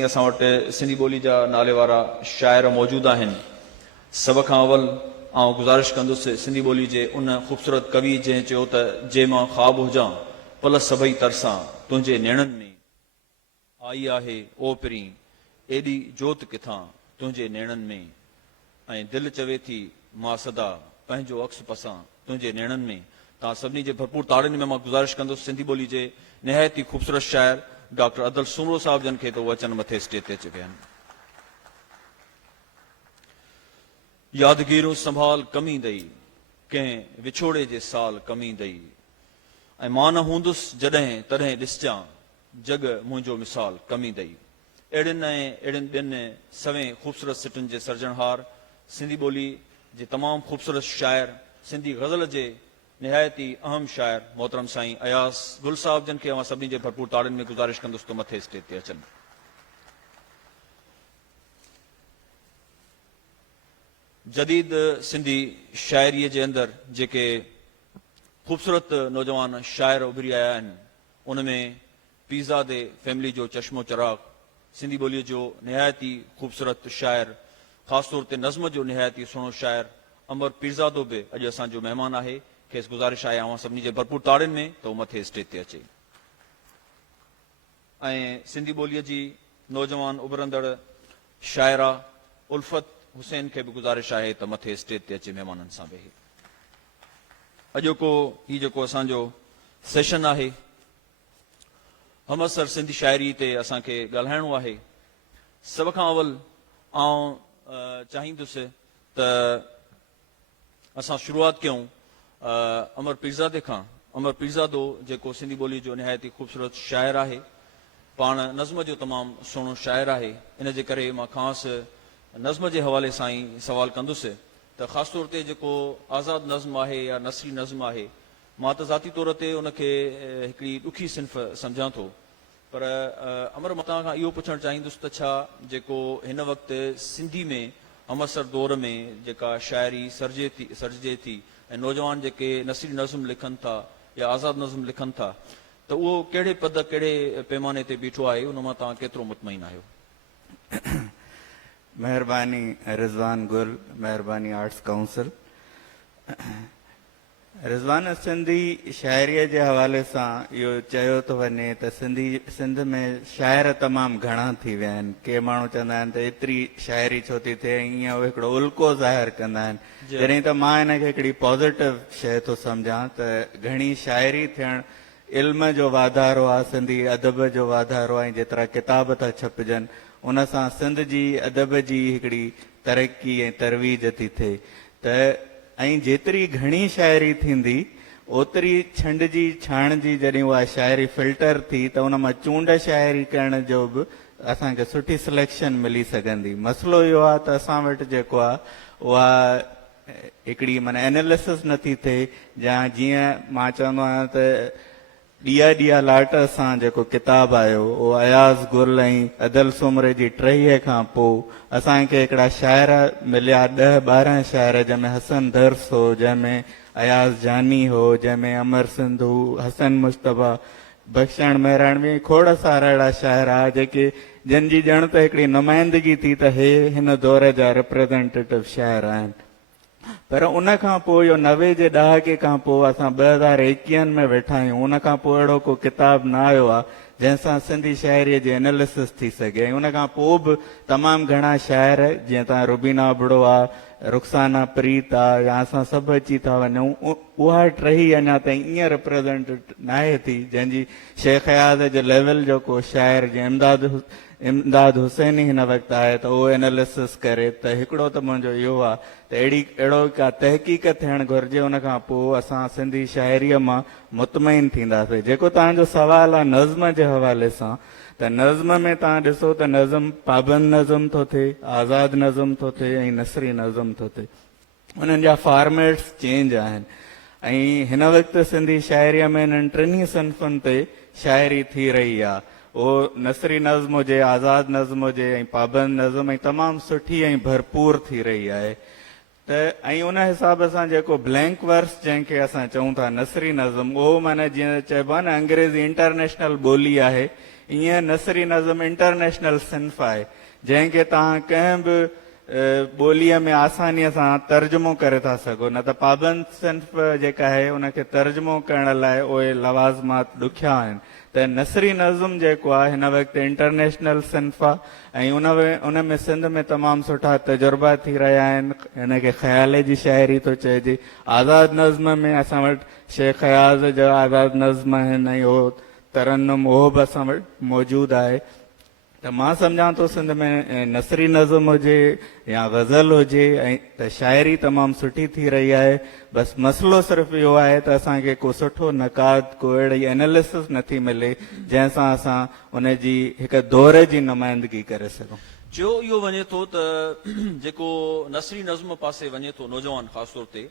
असां वटि सिंधी ॿोली जा नाले वारा शाइर मौजूद आहिनि। सभ खां अवल आउं गुज़ारिश कंदुसि सिंधी ॿोली जे उन ख़ूबसूरत कवि जंहिं चयो त जे मां ख़्वाब हुजां पल सभई तरसां तुंहिंजे नेणनि में आई आहे ओ पिरी एॾी जोत किथां तुंहिंजे नेणनि में ऐं दिलि चवे थी मां सदा पंहिंजो अक्स पसां तुंहिंजे नेणनि में। तव्हां सभिनी जे भरपूर ताड़ियुनि में मां गुज़ारिश कंदुसि सिंधी ॿोली जे निहायत ई ख़ूबसूरत शाइर डॉक्टर अदल सुमरो साहब जन खे तो वचन मथे स्टेज ते अची विया आहिनि। यादगीरूं संभाल कमी दई कंहिं विछोड़े जे साल कमी दई ऐं मां न हूंदुसि जॾहिं तॾहिं ॾिसजां जग मुंहिंजो मिसाल कमी दई। अहिड़ियुनि ऐं अहिड़ियुनि ॿियनि सवें ख़ूबसूरत सिटुनि जे सर्जनहार सिंधी ॿोली जे तमामु ख़ूबसूरत शाइर सिंधी ग़ज़ल जे निहायत ई अहम शाइर मोहतरम साईं अयास गुल साहब जन खे अवां सभिनी जे भरपूर ताड़ियुनि में गुज़ारिश कंदुसि तो मथे स्टेज ते अचनि। जदीद सिंधी शाइरीअ जे अंदरि जेके ख़ूबसूरत नौजवान शाइर उभरी आया आहिनि उनमें पीज़ादे फैमिली जो चश्मो चिराग सिंधी ॿोलीअ जो निहायत ई ख़ूबसूरत शाइर ख़ासि तौर ते नज़्म जो निहायत ई सुहिणो शाइर अमर पीरज़ादो बि अॼु असांजो महिमान आहे। खेसि गुज़ारिश आहे अवां सभिनी जे भरपूर ताड़ियुनि में त मथे स्टेज ते अचे। ऐं सिंधी ॿोलीअ जी नौजवान उभरंदड़ शाइरा उल्फत हुसैन खे बि गुज़ारिश आहे त मथे स्टेज ते अचे महिमाननि सां वेही। अॼोको हीउ जेको असांजो सेशन आहे हमसर सिंधी शाइरी ते असांखे ॻाल्हाइणो आहे। सभ खां अवल आउं चाहींदुसि त असां शुरूआत कयूं अमर पीरज़ादे खां। अमर पीरज़ादो जेको सिंधी ॿोली जो निहायत ई ख़ूबसूरत शाइर आहे, पाण नज़्म जो तमामु सुहिणो शाइर आहे। इन जे करे मां ख़ासि नज़्म जे हवाले सां ई सवाल कंदुसि त ख़ासि तौर ते जेको आज़ादु नज़्म आहे या नसरी नज़्म आहे, मां त ज़ाती तौर ते उनखे हिकिड़ी ॾुखी सिन्फ़ सम्झां थो। पर अमर मां तव्हां खां इहो पुछणु चाहींदुसि त छा जेको हिन वक़्तु सिंधी में हमसर दौर में जेका शाइरी सर्जे थी ऐं नौजवान जेके नसरी नज़्म लिखनि था या आज़ादु नज़्म लिखनि था त उहो कहिड़े पद कहिड़े पैमाने ते बीठो आहे, उन मां तव्हां केतिरो मुतमइन आहियो? महिरबानी रिज़वान गुल, महिरबानी आर्ट्स काउंसिल। रिज़वान सिंधी शाइरीअ जे हवाले सां इहो चयो थो वञे त सिंध में शाइर तमामु घणा थी विया आहिनि। के माण्हू चवंदा आहिनि त एतिरी शाइरी छो थी थिए, ईअं उहे हिकिड़ो उल्को ज़ाहिर कंदा आहिनि। जॾहिं त मां हिनखे हिकिड़ी पॉज़िटिव शइ थो सम्झां त घणी शाइरी थियणु इल्म जो वाधारो आहे, सिंधी अदब जो वाधारो आहे। जेतिरा किताब था छपजनि उन सां सिंध जी अदब जी हिकिड़ी तरक़ी ऐं तरवीज थी थिए त ऐं जेतिरी घणी शाइरी थींदी ओतिरी छंड जी छाण जी जॾहिं उहा शाइरी फिल्टर थी त उन मां चूंड शाइरी करण जो बि असांखे सुठी सिलेक्शन मिली सघंदी। मसइलो इहो आहे त असां वटि जेको आहे उहा हिकिड़ी माना एनालिसिस नथी थिए। या जीअं मां चवंदो आहियां त ॾीआ ॾीआ लाट सां जेको किताबु आयो उहो अयाज़ गुल ऐं अदल सुमरे जी टहीअ खां पोइ असांखे हिकिड़ा शाइर मिलिया 10-12 शाइर, जंहिंमें हसन दर्स हो, जंहिंमें अयाज़ जानी हो, जंहिंमें अमर सिंधु, हसन मुश्तबा, बख्शण मेहराणवी, खोड़ सारा अहिड़ा शाइर आहे जेके जिन जी ॼण त हिकिड़ी नुमाइंदगी थी त हे हिन दौर जा रिप्रेज़ेंटेटिव शाइर आहिनि। पर उन खां पोइ इहो 90 जे ॾहाके खां पोइ असां 2021 में वेठा आहियूं। उन खां पोइ अहिड़ो को किताबु न आयो आहे जंहिंसां सिंधी शाइरीअ जी एनालिसिस थी सघे। ऐं उन खां पोइ बि तमामु घणा शाइर जीअं तव्हां रुबीना बुड़ो आहे, रुखसाना प्रीत आहे, या असां सभु अची था वञूं, उहा टही अञा ताईं ईअं रिप्रेज़ेंट न आहे थी जंहिंजी शेख हयात जे लेवल जो को शाइर जीअं इमदाद हुसैनी हिन वक़्तु आहे त उहो एनालिसिस करे। त हिकिड़ो त मुंहिंजो इहो आहे त अहिड़ो का तहक़ीक़ थियणु घुरिजे, उन खां पोइ असां सिंधी शाइरीअ मां मुतमइन थींदासीं। जेको तव्हांजो सुवालु आहे नज़्म जे हवाले सां, त नज़्म में तव्हां ॾिसो त नज़्म पाबंद नज़्म थो थिए, आज़ादु नज़्म थो थिए ऐं नसरी नज़्म थो थिए। उन्हनि जा फॉर्मेट्स चेंज आहिनि। ऐं हिन वक़्तु सिंधी शाइरीअ में हिननि टिनी सिन्फ़ुनि ते शाइरी थी रही आहे। उहो नसरी नज़्म हुजे, आज़ादु नज़्म हुजे ऐं पाबंद नज़्म, ऐं तमामु सुठी ऐं भरपूर थी रही आहे। त ऐं उन हिसाब सां जेको ब्लैंक वर्स जंहिंखे असां चऊं था नसरी नज़्म, उहो माना जीअं चइबो आहे न अंग्रेज़ी इंटरनेशनल ॿोली आहे, ईअं नसरी नज़म इंटरनेशनल सिन्फ आहे जंहिंखे तव्हां कंहिं बि ॿोलीअ में आसानीअ सां तर्जुमो करे था सघो। न त पाबंद सिन्फ जेका आहे उनखे तर्जुमो करण लाइ उहे लवाज़मात ॾुखिया आहिनि। त नसरी नज़म जेको आहे हिन वक़्तु इंटरनेशनल सिन्फ आहे ऐं उन में सिंध में तमामु सुठा तजुर्बा थी रहिया आहिनि। हिनखे ख़याले जी शाइरी थो चइजे। आज़ाद नज़म में असां वटि शेख अयाज़ जा आज़ाद नज़म आहिनि ऐं उहो तरन्नुम उहो बि असां वटि मौजूदु आहे। त मां सम्झां थो सिंध में नसरी नज़म हुजे या गज़ल हुजे ऐं त शाइरी तमामु सुठी थी रही आहे। बसि मसइलो सिर्फ़ु इहो आहे त असांखे को सुठो नक़ाद को अहिड़ी एनालिसिस नथी मिले जंहिंसां असां उन जी हिकु दौर जी नुमाइंदगी करे सघूं। जो इहो वञे थो त जेको नसरी नज़म पासे वञे थो नौजवान ख़ासि तौर ते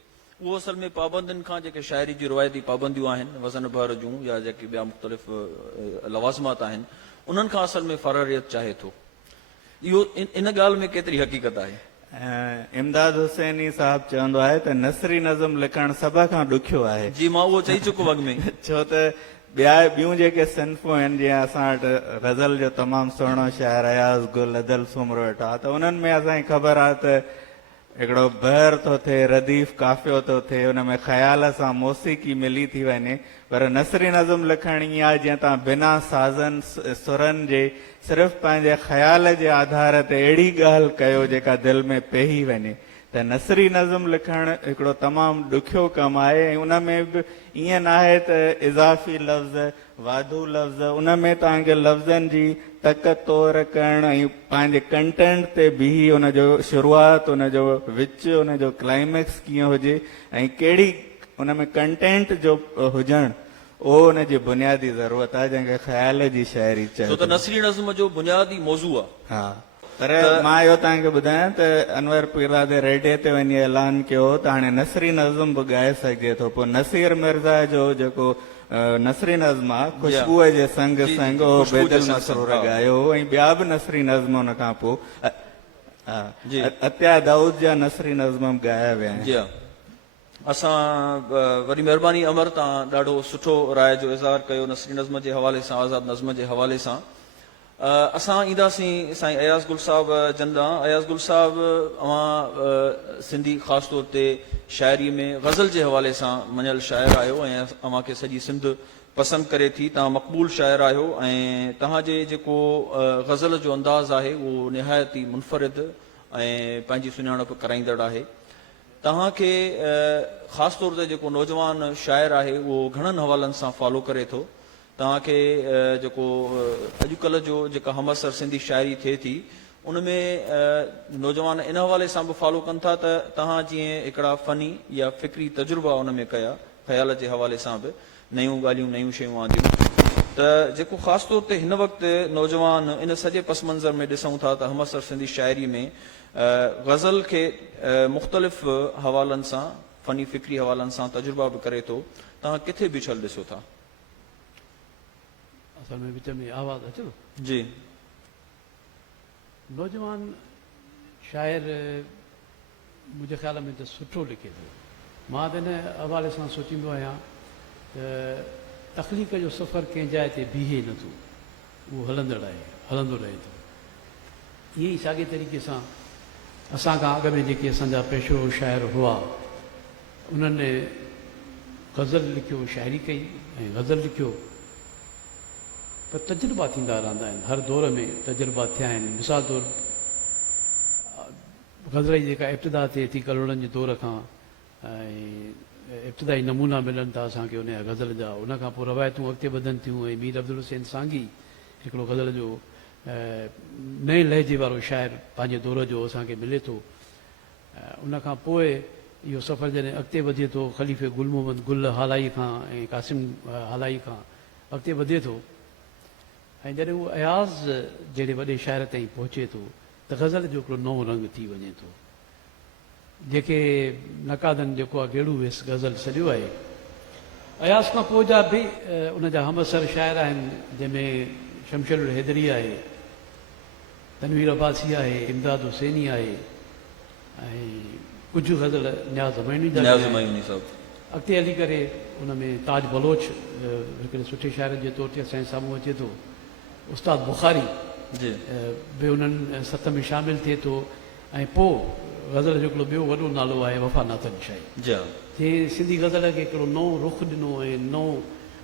उहो असल में पाबंदियुनि खां जेके शाइरी जी रिवायती पाबंदियूं आहिनि वज़न भर जूं या जेके ॿिया मुख़्तलिफ़ लवाज़मात आहिनि उन्हनि खां असल में फ़रारियत चाहे थो। इहो इन ॻाल्हि में केतिरी हक़ीक़त आहे? इमदाद हुसैनी साहब चवंदो आहे त नसरी नज़म लिखणु सभ खां ॾुखियो आहे। जी मां उहो चई चुको अॻ में। छो त ॿियूं जेके सिन्फूं आहिनि जीअं असां वटि गज़ल जो तमामु सुहिणो शाइर अयाज़ गुल अदल सुमर वटि आहे त उन्हनि में असांखे ख़बर आहे त हिकिड़ो बहर थो थिए रदीफ़ काफ़ियो थो थिए उन में ख़्याल सां मौसीक़ी मिली थी वञे। पर नसरी नज़म लिखण ईअं आहे जीअं तव्हां बिना साज़न सुरनि जे सिर्फ़ु पंहिंजे ख़्याल जे आधार ते अहिड़ी ॻाल्हि कयो जेका दिलि में पेही वञे। त नसरी नज़म लिखणु हिकिड़ो तमामु ॾुखियो कमु आहे ऐं उन में बि ईअं न आहे त इज़ाफ़ी लफ़्ज़ वाधू लफ़्ज़ उन में तव्हांखे लफ़्ज़नि जी तक तौर करणु ऐं पंहिंजे कंटेंट ते बीही उनजो शुरूआति उनजो विच उनजो क्लाइमेक्स कीअं हुजे ऐं कहिड़ी उन में कंटेंट जो हुजणु उहो उनजी बुनियादी ज़रूरत आहे जंहिंखे ख़्याल जी शाइरी चए। त नसरी नज़म जो बुनियादी मौज़ू आहे। हा पर मां इहो तव्हांखे ॿुधायां त अनवर पीरादे रेडियो ते वञी ऐलान कयो त हाणे नसरी नज़म बि ॻाए सघिजे थो। पोइ नसीर मिर्ज़ा जो जेको नसरी नज़म आहे ख़ुशबूअ जे संग संग उहो बेदिल मसरूर ॻायो ऐं ॿिया बि नसरी नज़म उन खां पोइ अत्या दाऊद जा नसरी नज़म ॻाया विया आहिनि। असां वरी महिरबानी अमर तव्हां ॾाढो सुठो राय जो इज़हार कयो नसरी नज़म जे हवाले सां आज़ाद नज़म जे हवाले सां। असां ईंदासीं साईं अयाज़ गुल साहब जन ॾांहुं। अयाज़ गुल साहब अवां सिंधी ख़ासि तौर ते शाइरी में गज़ल जे हवाले सां मञियल शाइर आहियो ऐं अव्हांखे सॼी सिंध पसंदि करे थी। तव्हां मक़बूल शाइर आहियो ऐं तव्हांजे जेको गज़ल जो अंदाज़ आहे उहो निहायत ई मुनफ़रिद ऐं पंहिंजी सुञाणप कराईंदड़ आहे। तव्हांखे ख़ासि तौर ते जेको नौजवान शाइर आहे उहो घणनि हवालनि सां फॉलो करे थो। तव्हांखे जेको अॼुकल्ह जो जेका हमअसर सिंधी शाइरी थिए थी उन में नौजवान इन हवाले सां बि फॉलो कनि था त तव्हां जीअं हिकिड़ा फ़नी या फ़िक्री तजुर्बा उन में कया ख़्याल जे हवाले सां बि नयूं ॻाल्हियूं नयूं शयूं आंदियूं त जेको ख़ासि तौर ते हिन वक़्तु नौजवान इन सॼे पस मंज़र में ॾिसूं था त हमअसर सिंधी शाइरी में गज़ल खे मुख़्तलिफ़ हवालनि सां फ़नी फ़िक्री हवालनि सां तजुर्बा बि करे थो। तव्हां किथे बिछल ॾिसो था? असल में विच में आवाज़ अचे थो जी। नौजवान शाइर मुंहिंजे ख़्याल में त सुठो लिखे थो। मां त हिन हवाले सां सोचींदो आहियां त तख़लीक़ जो सफ़र कंहिं जाइ ते बीहे नथो, उहो हलंदड़ आहे, हलंदो रहे थो। ईअं ई साॻे तरीक़े सां असां खां अॻ में जेके असांजा पेशो शाइर हुआ उन्हनि गज़ल लिखियो, शाइरी कई ऐं गज़ल लिखियो, पर तजुर्बा थींदा रहंदा आहिनि। हर दौर में तजुर्बा थिया आहिनि। मिसाल तौरु गज़ल जी जेका इब्तिदा थिए थी करोड़नि जे दौर खां ऐं इब्तिदाई नमूना मिलनि था असांखे उन जा गज़ल जा, उन खां पोइ रवायतूं अॻिते वधनि थियूं ऐं मीर अब्दुल हुसैन सांगी हिकिड़ो गज़ल जो नए लहजे वारो शाइर पंहिंजे दौर जो असांखे मिले थो। उन खां पोइ इहो सफ़र जॾहिं अॻिते वधे थो ख़लीफ़े गुल मोहम्मद गुल हालाई खां ऐं कासिम हालाई खां अॻिते वधे थो ऐं जॾहिं उहो अयाज़ जहिड़े वॾे शाइर ताईं पहुचे थो त गज़ल जो हिकिड़ो नओं रंग थी वञे थो। जेके नक़ादनि जेको आहे गेड़ू वेस गज़ल सॼो आहे। अयाज़ खां पोइ जा बि उन जा हमअसर शाइर आहिनि जंहिंमें शमशेर हैदरी आहे, तनवीर अब्बासी आहे, इमदाद हुसैनी आहे ऐं कुझु गज़ल न्याज़ हुमैनी जा अॻिते हली करे उन में ताज बलोच हिकिड़े सुठे शाइर जे तौर ते असांजे साम्हूं अचे थो उस्ताद बुखारी जी बि उन्हनि सत में शामिलु थिए थो ऐं पोइ गज़ल जो हिकिड़ो ॿियो वॾो नालो आहे वफ़ा नातन शाही जी जंहिं सिंधी गज़ल खे हिकिड़ो नओं रुख ॾिनो ऐं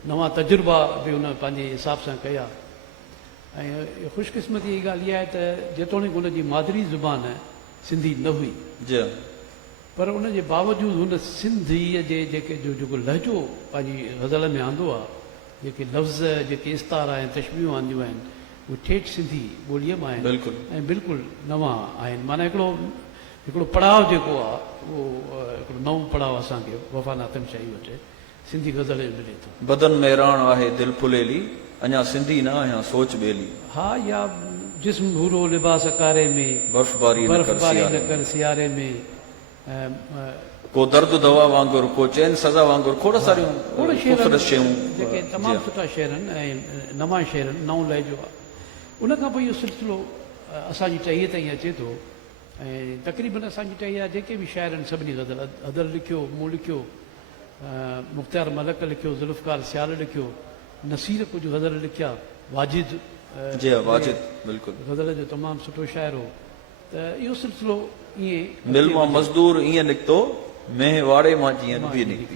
नवां तजुर्बा बि उन पंहिंजे हिसाब सां कया ऐं ख़ुशकिस्मती जी ॻाल्हि इहा आहे त जेतोणीकि हुनजी मादरी ज़ुबान सिंधी न हुई जी पर उनजे बावजूदि हुन सिंधीअ जे जेको लहजो पंहिंजी गज़ल में आंदो आहे जेके लफ़्ज़ जेके इस्तारा ऐं तशबीहूं आंदियूं आहिनि उहे ठेठि सिंधी ॿोलीअ मां आहिनि बिल्कुलु ऐं बिल्कुलु नवां आहिनि माना हिकिड़ो पड़ाव जेको आहे उहो हिकिड़ो नओं पड़ाव असांखे वफ़ा नातन शाही वटि सिंधी गज़ल में मिले थो बदन में राण आहे दिलि फुलेली अञा सिंधी न आहियां सोच ॿेली हा या जिस्म हूरो लिबास कारे में बर्फ़बारी न कर बर्फ़बारी न सियारे कर सियारे में को दर्द दवा वांगुरु को चैन सज़ा वांगुरु खोड़ सारियूं खोड़ ख़ूबसूरत शयूं जेके तमामु सुठा शेर आहिनि ऐं नवां शेर आहिनि नओं लहजो आहे उन खां पोइ इहो सिलसिलो असांजी टहीअ ताईं अचे थो ऐं तक़रीबन असांजी टही आहे जेके बि शाइर आहिनि सभिनी गज़ल अदल लिखियो मूं लिखियो मुख़्तियार मलक लिखियो ज़ुल्फ़कार सियाल लिखियो नसीर कुझु गज़ल लिखिया वाजिद जी वाजिद बिल्कुलु गज़ल जो तमामु सुठो शाइर हो त इहो सिलसिलो ईअं मिल मां मज़दूर ईअं निकितो मेह वाड़े मां जीअं बि निकिती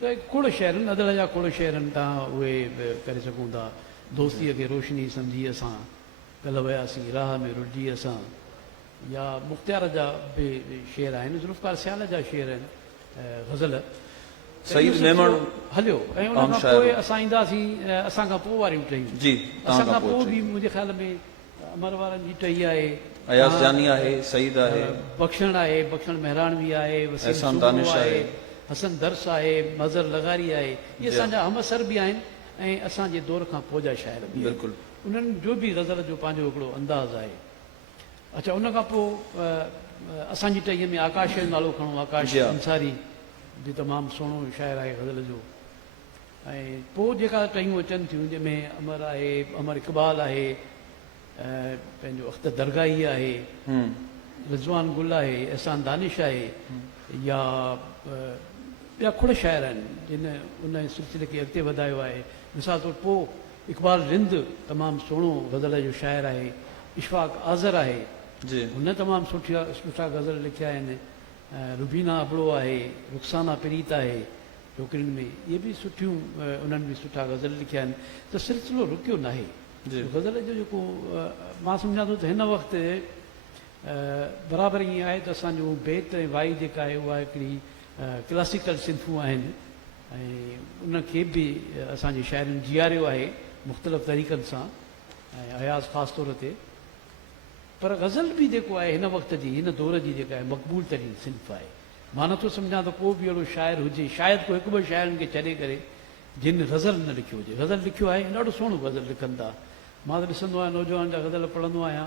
त खोड़ शहर आहिनि अदल जा खोड़ शहर आहिनि तव्हां उहे बि करे सघूं था दोस्तीअ खे रोशनी सम्झी असां कल्ह वियासीं राह में रुढ़ी असां या मुख़्तियार जा बि शेर आहिनि ज़ुल्फ़कार सियाल जा शेर आहिनि गज़ल सईद मेमण हलियो ऐं उन आम खां शाइर पोइ असां ईंदासीं असां खां पोइ वारियूं टहियूं जी असां खां तव्हां पोइ बि मुंहिंजे ख़्याल में अमर वारनि जी टही आहे अयाज़ जानी आहे सईद आहे बख़्शण मेहरानवी आहे वसीम एहसान सूमो दानिश आहे आहे हसन दर्स आहे मज़र लगारी आहे इहे असांजा हमअसर बि आहिनि ऐं असांजे दौर खां पोइ जा शाइर बि आहिनि। बिल्कुलु उन्हनि जो बि गज़ल जो पंहिंजो हिकिड़ो अंदाज़ आहे अच्छा उन खां पोइ असांजी टहीअ में आकाश जो नालो खणो आकाश जी हा। अंसारी बि तमामु सुहिणो शाइर आहे गज़ल जो ऐं पोइ जेका टहियूं अचनि थियूं जंहिंमें अमर आहे अमर इक़बाल आहे पंहिंजो अख़्तर दरगाही आहे रिज़वान गुल आहे एहसान दानिश आहे या ॿिया खोड़ शाइर आहिनि जिन उन सिलसिले खे अॻिते वधायो आहे मिसाल तौरु पोइ इक़बाल रिंद तमामु सुहिणो गज़ल जो शाइर आहे इशफ़ाक़ आज़र आहे जी हुन तमामु सुठा गज़ल लिखिया आहिनि रुबीना अबड़ो आहे रुख़साना प्रीत आहे छोकिरियुनि में इहे बि सुठियूं उन्हनि बि सुठा गज़ल लिखिया आहिनि त सिलसिलो रुकियो न आहे गज़ल जो जेको मां सम्झां थो त हिन वक़्तु बराबरि ईअं आहे त असांजो बेत ऐं वाई जेका आहे उहा हिकिड़ी क्लासिकल सिंफूं आहिनि ऐं उनखे बि असांजे शाइरनि जीआरियो आहे मुख़्तलिफ़ तरीक़नि सां ऐं अयाज़ ख़ासि तौर ते पर गज़ल बि जेको आहे हिन वक़्त जी हिन दौर जी जेका आहे मक़बूल तरीन सिंफ आहे मां नथो सम्झां त को बि अहिड़ो शाइर हुजे शायदि को हिकु ॿ शाइरनि खे छॾे करे जिन गज़ल न लिखियो हुजे गज़ल लिखियो आहे ॾाढो सुहिणो गज़ल लिखनि था मां त ॾिसंदो आहियां नौजवान जा गज़ल पढ़ंदो आहियां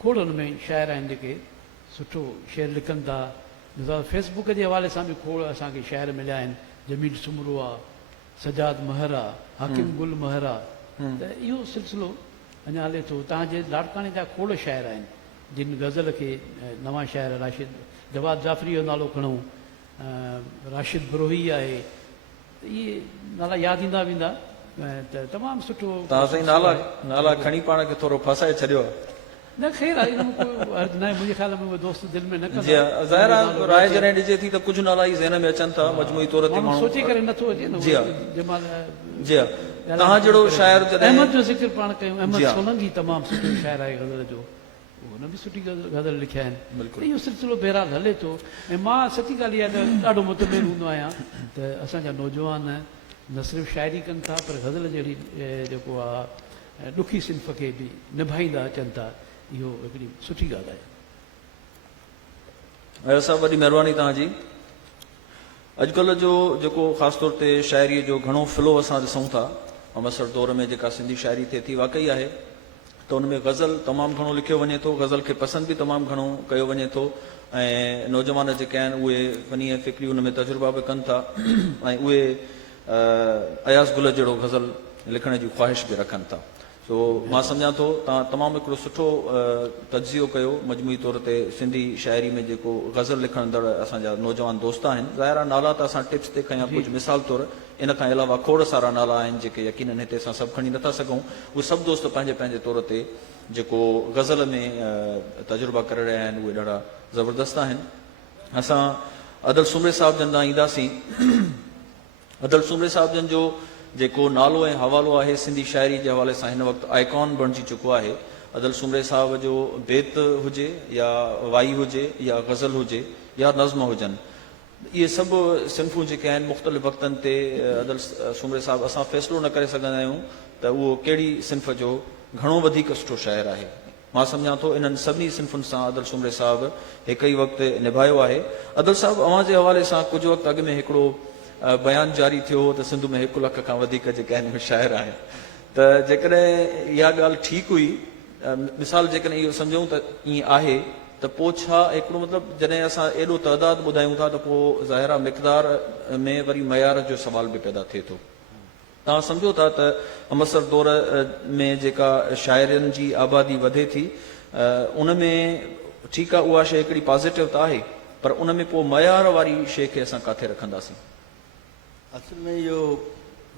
खोड़ हुन में शाइर आहिनि जेके सुठो शेर लिखनि था मिसाल फेसबुक जे हवाले सां बि खोड़ असांखे शाइर मिलिया आहिनि जमील सुमरो आहे सजाद महर आहे हाकिम गुल महर आहे त इहो सिलसिलो अञा हले थो तव्हांजे लाड़काणे जा खोड़ शाइर आहिनि जिन गज़ल खे नवां शाइर राशिद जवाद जाफ़री जो नालो खणूं राशिद बरोही आहे त इहे नाला यादि ईंदा वेंदा त तमामु सुठो तव्हां साईं नाला खणी पाण खे थोरो फसाए छॾियो आहे न ख़ैर आहे हिन में कोई अर्ज़ु न आहे मुंहिंजे ख़्याल में उहे दोस्त दिलि में न जी कंदा ज़ाहिर आहे राय जॾहिं ॾिजे थी त कुझु नाला ई ज़हन में अचनि था मजमूई तौर ते माण्हू माण्हू सोचे करे नथो अचे न जी हा। जंहिंमहिल जी हा तव्हां जहिड़ो शाइर जॾहिं अहमद जो ज़िक्र पाण कयूं अहमद जी हा। सोलंकी तमामु सुठो शाइर आहे गज़ल जो हुन बि सुठी गज़ल लिखिया आहिनि बिल्कुलु। इहो सिलसिलो बहरहाल हले थो ऐं मां सची ॻाल्हि इहा त ॾाढो मुतमिल हूंदो आहियां त असांजा नौजवान न सिर्फ़ु शाइरी कनि था पर गज़ल जहिड़ी जेको आहे ॾुखी सिंफ खे बि निभाईंदा अचनि था इहो हिकिड़ी सुठी ॻाल्हि आहे अहिड़ा साहब वॾी महिरबानी तव्हांजी अॼुकल्ह जो जेको ख़ासि तौर ते शाइरीअ जो घणो फ्लो असां ॾिसूं था अमसर दौर में जेका सिंधी शाइरी थिए थी वाक़ई आहे त उन में गज़ल तमामु घणो लिखियो वञे थो गज़ल खे पसंदि बि तमामु घणो कयो वञे थो ऐं नौजवान जेके आहिनि उहे वञी ऐं फ़िक्री उन में तजुर्बा बि कनि था ऐं उहे अयाज़ गुल जहिड़ो गज़ल लिखण जी ख़्वाहिश बि रखनि था सो मां सम्झां थो तव्हां तमामु हिकिड़ो सुठो तजियो कयो मजमूई तौर ते सिंधी शाइरी में जेको गज़ल लिखंदड़ असांजा नौजवान दोस्त आहिनि ज़ाहिर आहे नाला त असां टिप्स ते खयां कुझु मिसाल तौर इन खां अलावा खोड़ सारा नाला आहिनि जेके यकीननि हिते असां सभु खणी नथा सघूं उहे सभु दोस्त पंहिंजे पंहिंजे तौर ते जेको गज़ल में तजुर्बा करे रहिया आहिनि उहे ॾाढा ज़बरदस्त आहिनि असां अदल सुमरे साहिब जन ॾांहुं ईंदासीं अदल सुमरे साहिब जन जो जेको नालो ऐं हवालो आहे सिंधी शाइरी जे हवाले सां हिन वक़्तु आइकॉन बणिजी चुको आहे अदल सुमरे साहिब जो बेत हुजे या वाई हुजे या गज़ल हुजे या नज़्म हुजनि इहे सभु सिंफ़ूं जेके आहिनि मुख़्तलिफ़ वक़्तनि ते अदल सुमरे साहिब असां फ़ैसिलो न करे सघंदा आहियूं त उहो कहिड़ी सिंफ़ जो घणो वधीक सुठो शाइर आहे मां सम्झां थो इन्हनि सभिनी सिंफ़ुनि सां अदल सुमरे साहिब हिकु ई वक़्तु निभायो आहे अदल साहिब अव्हां जे हवाले सां कुझु वक़्तु अॻु में हिकिड़ो बयानु जारी थियो त सिंध में 1 लख खां वधीक जेके आहिनि उहे शाइर आहिनि त जेकॾहिं इहा ॻाल्हि ठीकु हुई मिसाल जेकॾहिं इहो सम्झूं त ईअं आहे त पोइ छा हिकिड़ो मतिलबु जॾहिं असां एॾो तइदाद ॿुधायूं था त पोइ ज़ाहिर आहे मिक़दार में वरी मयार जो सुवाल बि पैदा थिए थो तव्हां सम्झो था त अमृतसर दौर में जेका शाइरनि जी आबादी वधे थी उन में ठीकु आहे उहा शइ हिकिड़ी पॉज़िटिव त आहे पर उन में पोइ मयार वारी शइ खे असां किथे रखंदासीं असल में इहो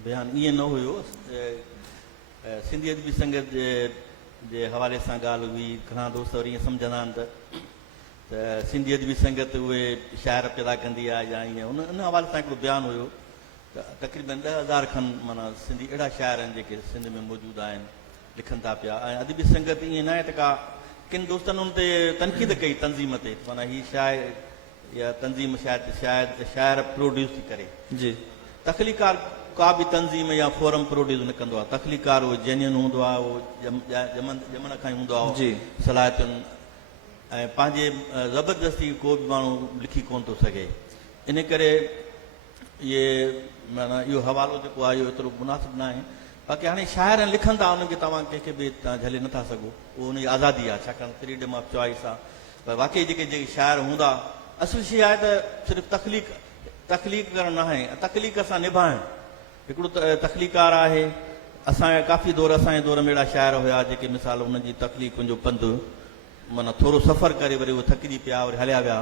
बयानु ईअं न हुयो सिंधी अदबी संगत जे हवाले सां ॻाल्हि हुई घणा दोस्त वरी ईअं सम्झंदा आहिनि त सिंधी अदबी संगत उहे शाइर पैदा कंदी आहे या ईअं उन हवाले सां हिकिड़ो बयानु हुयो त तक़रीबन 10,000 खनि माना सिंधी अहिड़ा शाइर आहिनि जेके सिंध में मौजूदु आहिनि लिखनि था पिया ऐं अदबी संगत ईअं न आहे त का किन दोस्तनि उन ते तनक़ीद कई तंज़ीम ते माना हीअ शाइर या तंज़ीम शाइर प्रोड्यूस थी करे जी तख़लीकार का बि तंज़ीम या फोरम प्रोड्यूस न कंदो आहे तख़लीकार उहो जेन्युन हूंदो आहे उहो ॼमण खां ई हूंदो आहे जी सलाहियतुनि ऐं पंहिंजे ज़बरदस्ती को बि माण्हू लिखी कोन थो सघे इन करे इहे माना इहो हवालो जेको आहे इहो एतिरो मुनासिबु न आहे बाक़ी हाणे शाइर लिखनि था उन्हनि खे तव्हां कंहिंखे बि तव्हां झले नथा सघो उहो उनजी आज़ादी आहे छाकाणि फ्रीडम ऑफ चॉइस आहे पर वाक़ई जेके शाइर हूंदा असुल शइ आहे त सिर्फ़ु तख़लीक़ करणु न आहे तख़लीक़ असां निभाइणु हिकिड़ो तख़लीकार आहे असांजे काफ़ी दौर असांजे दौर में अहिड़ा शाइर हुया जेके मिसाल उन्हनि जी तख़लीक़ुनि जो पंधु माना थोरो सफ़र करे वरी उहे थकिजी पिया वरी हलिया विया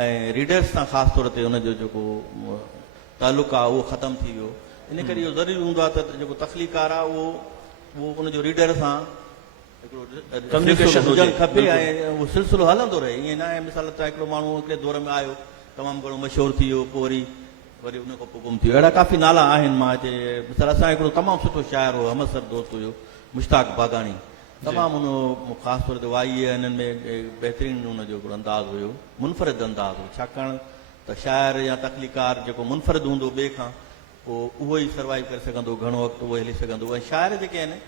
ऐं रीडर्स सां ख़ासि तौर ते उनजो जेको तालुक़ु आहे उहो ख़तमु थी वियो इन करे इहो ज़रूरी हूंदो आहे त जेको तख़लीकार आहे उहो उनजो रीडर सां कम्युनिकेशन हुजणु खपे ऐं उहो सिलसिलो हलंदो रहे ईअं न आहे मिसाल त हिकिड़ो माण्हू हिकिड़े दौर में आयो तमामु घणो मशहूरु थी वियो पोइ वरी उन खां पोइ गुम थी वियो अहिड़ा काफ़ी नाला आहिनि मां हिते मिसाल असां हिकिड़ो तमामु सुठो शाइर हो अमृतसर दोस्त हुयो मुश्ताक बागानी तमामु उन ख़ासि तौर ते वाई हिननि में बहितरीनु उनजो हिकिड़ो अंदाज़ हुयो मुनफ़रिद अंदाज़ हो छाकाणि त शाइर या तख़लीकार जेको मुनफ़रिद हूंदो ॿिए खां पोइ उहो ई सर्वाइव करे सघंदो घणो वक़्तु उहो हली सघंदो ऐं शाइर जेके आहिनि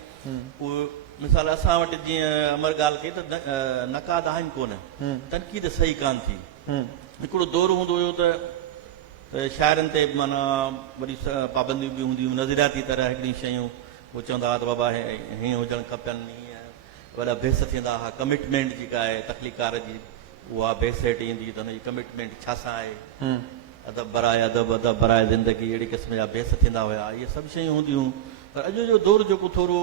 उहे मिसाल असां वटि जीअं अमर ॻाल्हि कई त नक़ाद आहिनि कोन तनक़ीद सही कान थी हिकिड़ो दौर हूंदो हुयो त शाइरनि ते माना वरी पाबंदियूं बि हूंदियूं नज़रियाती तरह हिकिड़ियूं शयूं उहे चवंदा हुआ त बाबा हीअं हुजणु खपनि हीअं वॾा बेस थींदा हुआ कमिटमेंट जेका आहे तख़लीकार जी उहा बेस हेठि ईंदी त हुनजी कमिटमेंट छा सां आहे अदब बराए ज़िंदगी अहिड़ी क़िस्म जा बेस थींदा हुया इहे सभु शयूं हूंदियूं पर अॼु जो दौर जेको थोरो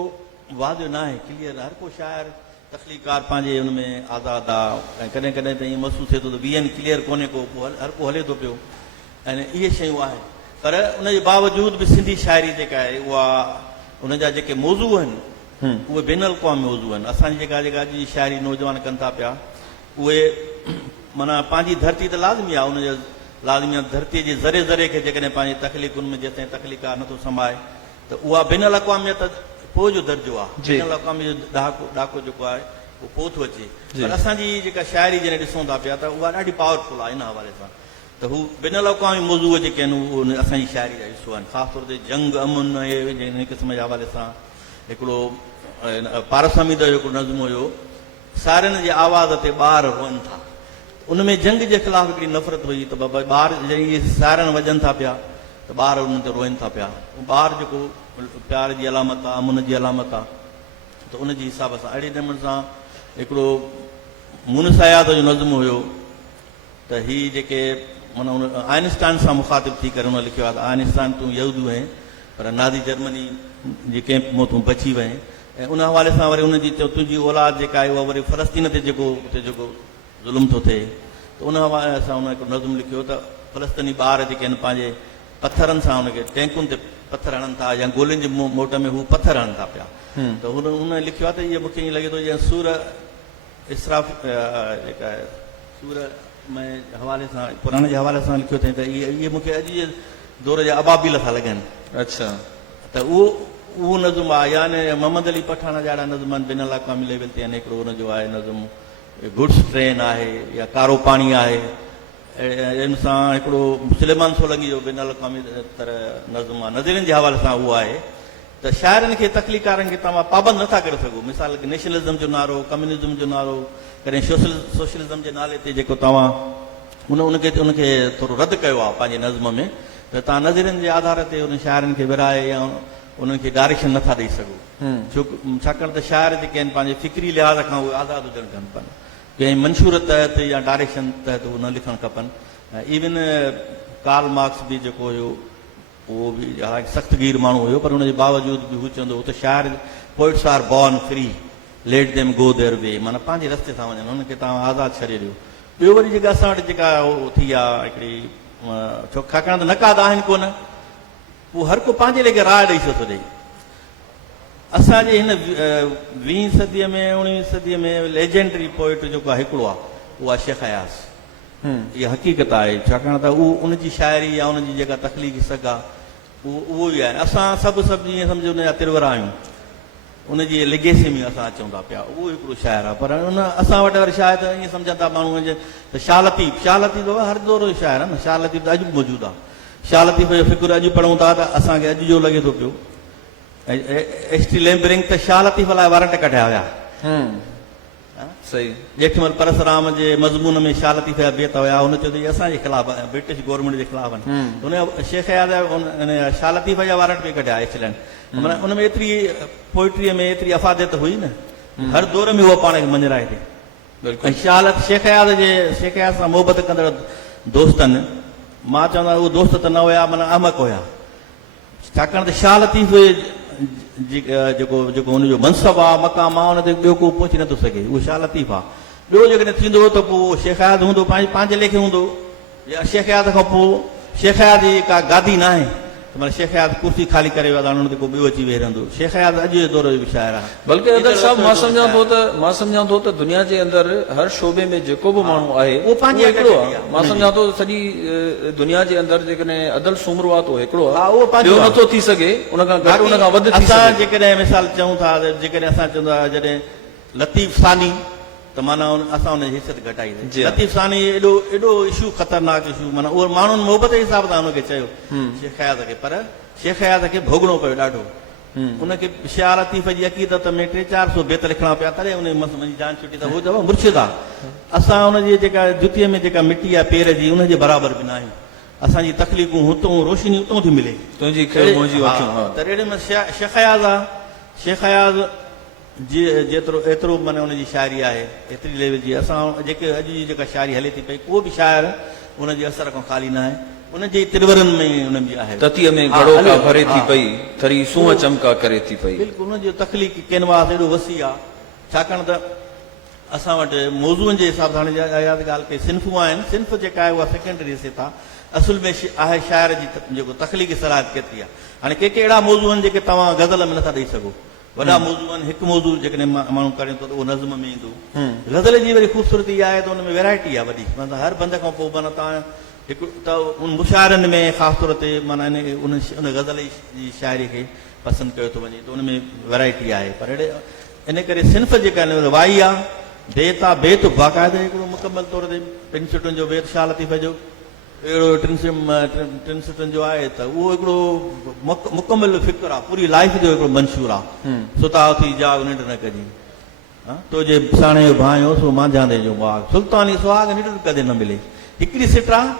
वाज़ियो न आहे क्लियर हर को शाइर तख़लीकार पंहिंजे हुन में आज़ादु आहे ऐं कॾहिं कॾहिं त ईअं महसूसु थिए थो त वीहनि क्लियर कोन्हे को पोइ हर को हले थो पियो ऐं इहे शयूं आहिनि पर उनजे बावजूद बि सिंधी शाइरी जेका आहे उहा उनजा जेके मौज़ू आहिनि उहे बेन अक़वामी मौज़ू आहिनि असांजी जेका अॼु जी शाइरी नौजवान कनि था पिया उहे माना पंहिंजी धरती त लाज़मी आहे उनजो लाज़मी आहे धरतीअ जे ज़रे ज़रे खे जेकॾहिं पंहिंजी तख़लीक़ुनि में जेसिताईं तख़लीकार नथो संभाए त उहा बेन अक़वामियत पोइ जो दर्जो आहे बेन अक़वामी जो ॾाको जेको आहे उहो पोइ थो अचे पर असांजी जेका शाइरी जॾहिं ॾिसूं था पिया त उहा ॾाढी पावरफुल आहे इन हवाले सां त हू बेन अक़वामी मौज़ू जेके आहिनि उहे असांजी शाइरी जा हिसो आहिनि ख़ासि तौर ते जंग अमुन इन क़िस्म जे हवाले सां हिकिड़ो पारस हमीद जो हिकिड़ो नज़्म हुयो सारियुनि जे आवाज़ ते ॿार रोअनि था उन में जंग जे ख़िलाफ़ हिकिड़ी नफ़रत हुई त बाबा ॿार जॾहिं सारियनि वॼनि था पिया त ॿार उन्हनि ते रोइनि था पिया ॿार जेको प्यार जी अलामत आहे अमुन जी अलामत आहे त उनजे हिसाब सां अहिड़े नमूने सां हिकिड़ो मुनिस हयात जो नज़्म हुयो त हीअ जेके माना उन आइनस्टाइन सां मुखातिब थी करे हुन लिखियो आहे त आइनस्टाइन तूं यहूदी आहीं पर नाज़ी जर्मनी जे कैंप मां तूं बची वएं ऐं उन हवाले सां वरी उनजी तुंहिंजी औलाद जेका आहे उहा वरी फ़लस्तीन ते जेको उते जेको ज़ुल्म थो थिए त उन हवाले सां उन हिकिड़ो नज़्म लिखियो त फ़लस्तीनी ॿार जेके आहिनि पंहिंजे पथरनि सां हुनखे टैंकुनि ते पथर हणनि था या गोलियुनि जे मोट में हू पथर हणनि था पिया त हुन लिखियो आहे त इहो मूंखे ईअं लॻे थो जीअं सूर इसराफ़ जेका आहे सूर में हवाले सां क़ुर जे हवाले सां लिखियो अथई त इहे मूंखे अॼु जे दौर जा अबाबिल था लॻनि। अच्छा, त उहो नज़्म आहे यानी मोहम्मद अली पठान जहिड़ा नज़्म आहिनि बिन अक़वामी लेवल ते यानी हिकिड़ो हुनजो आहे नज़्म गुड्स ट्रेन आहे या कारो पाणी आहे इन सां हिकिड़ो सुलेमान सोलंगी जो बिन अक़वामी तरह नज़्म आहे नज़ीरनि जे हवाले सां उहो आहे त शाइरनि खे तख़लीकारनि खे तव्हां पाबंद नथा करे सघो मिसाल नेशनलिज़म जो नारो कम्युनिज़म जो नारो कॾहिं सोशलिज़म जे नाले ते जेको तव्हां उनखे थोरो रद्द कयो आहे पंहिंजे नज़्म में त तव्हां नज़ीरनि जे आधार ते उन शाइरनि खे विराए या उन्हनि खे डायरेक्शन नथा ॾेई सघो छाकाणि त शाइर जेके आहिनि पंहिंजे फिक्री लिहाज़ खां उहे आज़ादु हुजणु खपनि कंहिं मंशूर तहत या डायरेक्शन तहत उहे न लिखणु खपनि। इवन कार्ल मार्क्स बि जेको हुयो उहो बि हालांकि सख़्तगीर माण्हू हुयो पर हुनजे बावजूद बि हू चवंदो हुओ त शाइर poets are born free let them go their way माना पंहिंजे रस्ते सां वञनि हुनखे तव्हां आज़ादु छॾे ॾियो। ॿियो वरी जेका असां वटि जेका थी आहे हिकिड़ी छाकाणि त नक़ाद आहिनि कोन उहो हर को पंहिंजे लेखे राय ॾेई थो ॾे। असांजे हिन 20वीं सदीअ में 19वीं सदीअ में लेजेंडरी पोइट जेको आहे हिकिड़ो आहे उहो आहे शेख अयाज़। इहा हक़ीक़त आहे छाकाणि त उहो उनजी शाइरी या उनजी जेका तख़लीक़ी सघ आहे उहो ई आहे। असां सभु ईअं सम्झो उनजा तिरवरा आहियूं उनजी लिगेसी में असां अचूं था पिया उहो हिकिड़ो शाइर आहे पर उन असां वटि वरी शायदि ईअं सम्झनि था माण्हू त शाह लतीफ़ हर दौर जो शाइर आहे न शाह लतीफ़ त अॼु बि मौजूदु आहे। शाह लतीफ़ जो फ़िकुर अॼु पढ़ूं था त असांखे अॼु जो लॻे थो पियो एच टी लैम्बरिंग त शाह लतीफ़ लाइ वारंट कढिया हुया सही जेठमल परसराम जे मज़मून में शाह लतीफ़ जा बेत हुया हुन चयो त असांजे ख़िलाफ़ ब्रिटिश गवर्नमेंट जे ख़िलाफ़ आहिनि हुन शेख अयाज़ शाह लतीफ़ जा वारंट बि कढिया एचलैंड माना उन में एतिरी पोइट्रीअ में एतिरी अफ़ादियत हुई न हर दौर में उहो पाण खे मंझराए थी। ऐं शेख अयाज़ सां मोहबत कंदड़ दोस्तनि मां चवंदो उहे दोस्त त न हुया माना अहमक हुया छाकाणि त शाह लतीफ़ जेको हुनजो मनसब आहे मक़ाम आहे हुन ते ॿियो को पहुची नथो सघे उहो शाह लतीफ़ आहे। ॿियो जेकॾहिं थींदो त पोइ शेख अयाज़ हूंदो पंहिंजे लेखे हूंदो या शेख अयाज़ खां पोइ शेख अयाज़ जी का गादी न आहे त माना शेख अयाज़ कुर्सी ख़ाली करे विया हुन ते को ॿियो अची वेही रहंदो। शेख अयाज़ अॼु जे दौर जो बि शाइर आहे। बल्कि अदर साहब मां सम्झां थो त दुनिया जे अंदरि हर शोबे में जेको बि माण्हू आहे उहो पंहिंजे हिकिड़ो आहे। मां सम्झां थो सॼी दुनिया जे अंदरि जेकॾहिं अदल सुमरो आहे त हिकिड़ो आहे ॿियो नथो थी सघे उन खां घटि उन खां वधि थी असां सघे। जेकॾहिं मिसाल चऊं था जेकॾहिं असां चवंदा जॾहिं लतीफ़ सानी त माना असां हुनजी हैसियत घटाई लतीफ़ सानी एॾो इशू ख़तरनाक इशू माना उहो माण्हुनि मोहबत जे हिसाब सां हुनखे चयो शेख अयाज़ खे पर शेख अयाज़ खे भोगणो पियो ॾाढो उनखे शाह लतीफ़ जी अक़ीदत में 300-400 बेत लिखणा पिया तॾहिं उन मुंहिंजी जान छुटी त उहो चओ मुर्शिद आहे। असां हुनजी जेका जुतीअ में जेका मिटी आहे पेर जी उनजे बराबरि बि न आहियूं असांजी तकलीफ़ूं हुतां रोशनी उतां थी मिले तुंहिंजी त अहिड़े में शेख अयाज़ आहे। शेख अयाज़ एतिरो माना हुनजी शाइरी आहे एतिरी लेवल जी असां जेके अॼु जी जेका शाइरी हले थी पई को बि शाइर हुनजे असर खां ख़ाली न आहे उनजे तिरवरनि में हुन जी आहे ततीअ में घड़ो का भरे थी पई थरी सूंह चमका करे थी पई। बिल्कुलु हुनजो तख़लीक़ी कैनवास एॾो वसी आहे छाकाणि त असां वटि मौज़ूअनि जे हिसाब सां हाणे ॻाल्हि कई सिन्फ़ूं आहिनि सिन्फ़ जेका आहे उहा सेकेंडरी हैसियत आहे असुल में आहे शाइर जी जेको तख़लीक़ी सलाहियत केतिरी आहे। हाणे के अहिड़ा मौज़ू आहिनि जेके तव्हां गज़ल में नथा ॾेई सघो वॾा मौज़ू आहिनि हिकु मौज़ू जेकॾहिं माण्हू करे थो त उहो नज़्म में ईंदो गज़ल जी वरी ख़ूबसूरती आहे त हुन में वैराइटी आहे वॾी माना हर बंद खां पोइ माना तव्हां हिकु त उन मुशाइरनि में ख़ासि तौर ते माना उन गज़ल जी शाइरी खे पसंदि कयो थो वञे त उन में वैराइटी आहे पर अहिड़े इन करे सिन्फ़ जेका आहिनि वाई आहे बेत आहे बेत बाक़ाइदे हिकिड़ो मुकमल तौर ते 3 सिटुनि जो बेत शाह लतीफ़ जो अहिड़ो 3 सिटुनि जो आहे त उहो हिकिड़ो मुकमल फ़िक्र आहे पूरी लाइफ जो हिकिड़ो मंशूर आहे सुता उथी जाग निंड न कजे तुंहिंजे साणे जो भाइयो सो मांझांदे जो बाग सुल्तानी सुहाग निंड कॾहिं न मिले हिकिड़ी सिट आहे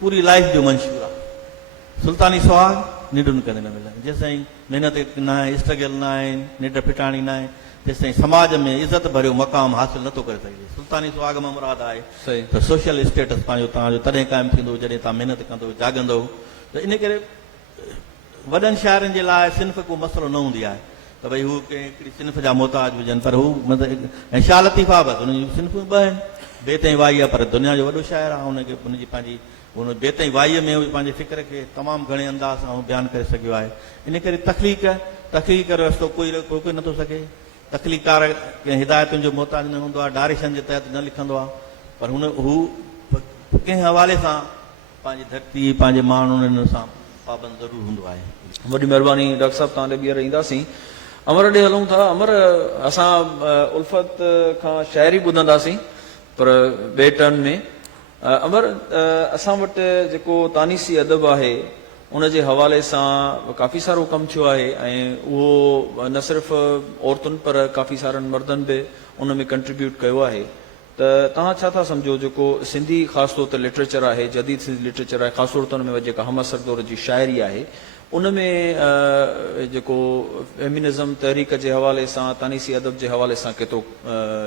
पूरी लाइफ जो मंशूर आहे सुल्तानी सुहाग निंड कॾहिं न मिले जेसिताईं महिनत न आहे स्ट्रगल न आहे निंड फिटाणी न आहे तेसिताईं समाज में इज़त भरियो मक़ाम हासिल नथो करे सघे। सुल्तानी सुहाग में मुराद आहे त सोशल स्टेटस पंहिंजो तव्हांजो तॾहिं क़ाइमु थींदो जॾहिं तव्हां महिनत कंदो जाॻंदो त इन करे वॾनि शाइरनि जे लाइ सिन्फ़ को मसइलो न हूंदी आहे त भई हू कंहिं हिकिड़ी सिन्फ़ जा मोहताज हुजनि, पर हू मतिलबु ऐं शाह लतीफ़ा बसि हुनजी सिन्फ़ूं ॿ आहिनि। बेतई वाई आहे पर दुनिया जो वॾो शाइर आहे, हुनखे हुनजी पंहिंजी हुन बेतई वाईअ में पंहिंजे फ़िक्र खे तमामु घणे अंदाज़ सां बयानु करे सघियो आहे। इन करे तख़लीक़ जो रस्तो कोई नथो सघे। तख़लीक़कार कंहिं हिदायतुनि जो मोहताज न हूंदो आहे, डायरेक्शन जे तहत न लिखंदो आहे, पर हू कंहिं हवाले सां पंहिंजी धरती पंहिंजे माण्हुनि सां पाबंद ज़रूरु हूंदो आहे। वॾी महिरबानी डॉक्टर साहब, तव्हां ॾे ॿीहर ईंदासीं। अमर ॾे हलूं था। अमर, असां उल्फत खां शाइरी ॿुधंदासीं पर ॿिए टर्न में। अमर, असां वटि जेको तानीसी अदब आहे उन जे हवाले सां काफ़ी सारो कमु थियो आहे ऐं उहो न सिर्फ़ु औरतुनि पर काफ़ी सारनि मर्दनि बि उन में कंट्रीब्यूट कयो आहे। त तव्हां छा था सम्झो जेको सिंधी ख़ासि तौर ते लिटरेचर आहे, जदीद सिंधी लिटरेचर आहे, ख़ासि तौर ते उन में जेका हमअसर दौर जी शाइरी आहे उन में जेको फेमिनिज़म तहरीक जे हवाले सां, तानीसी अदब जे हवाले सां केतिरो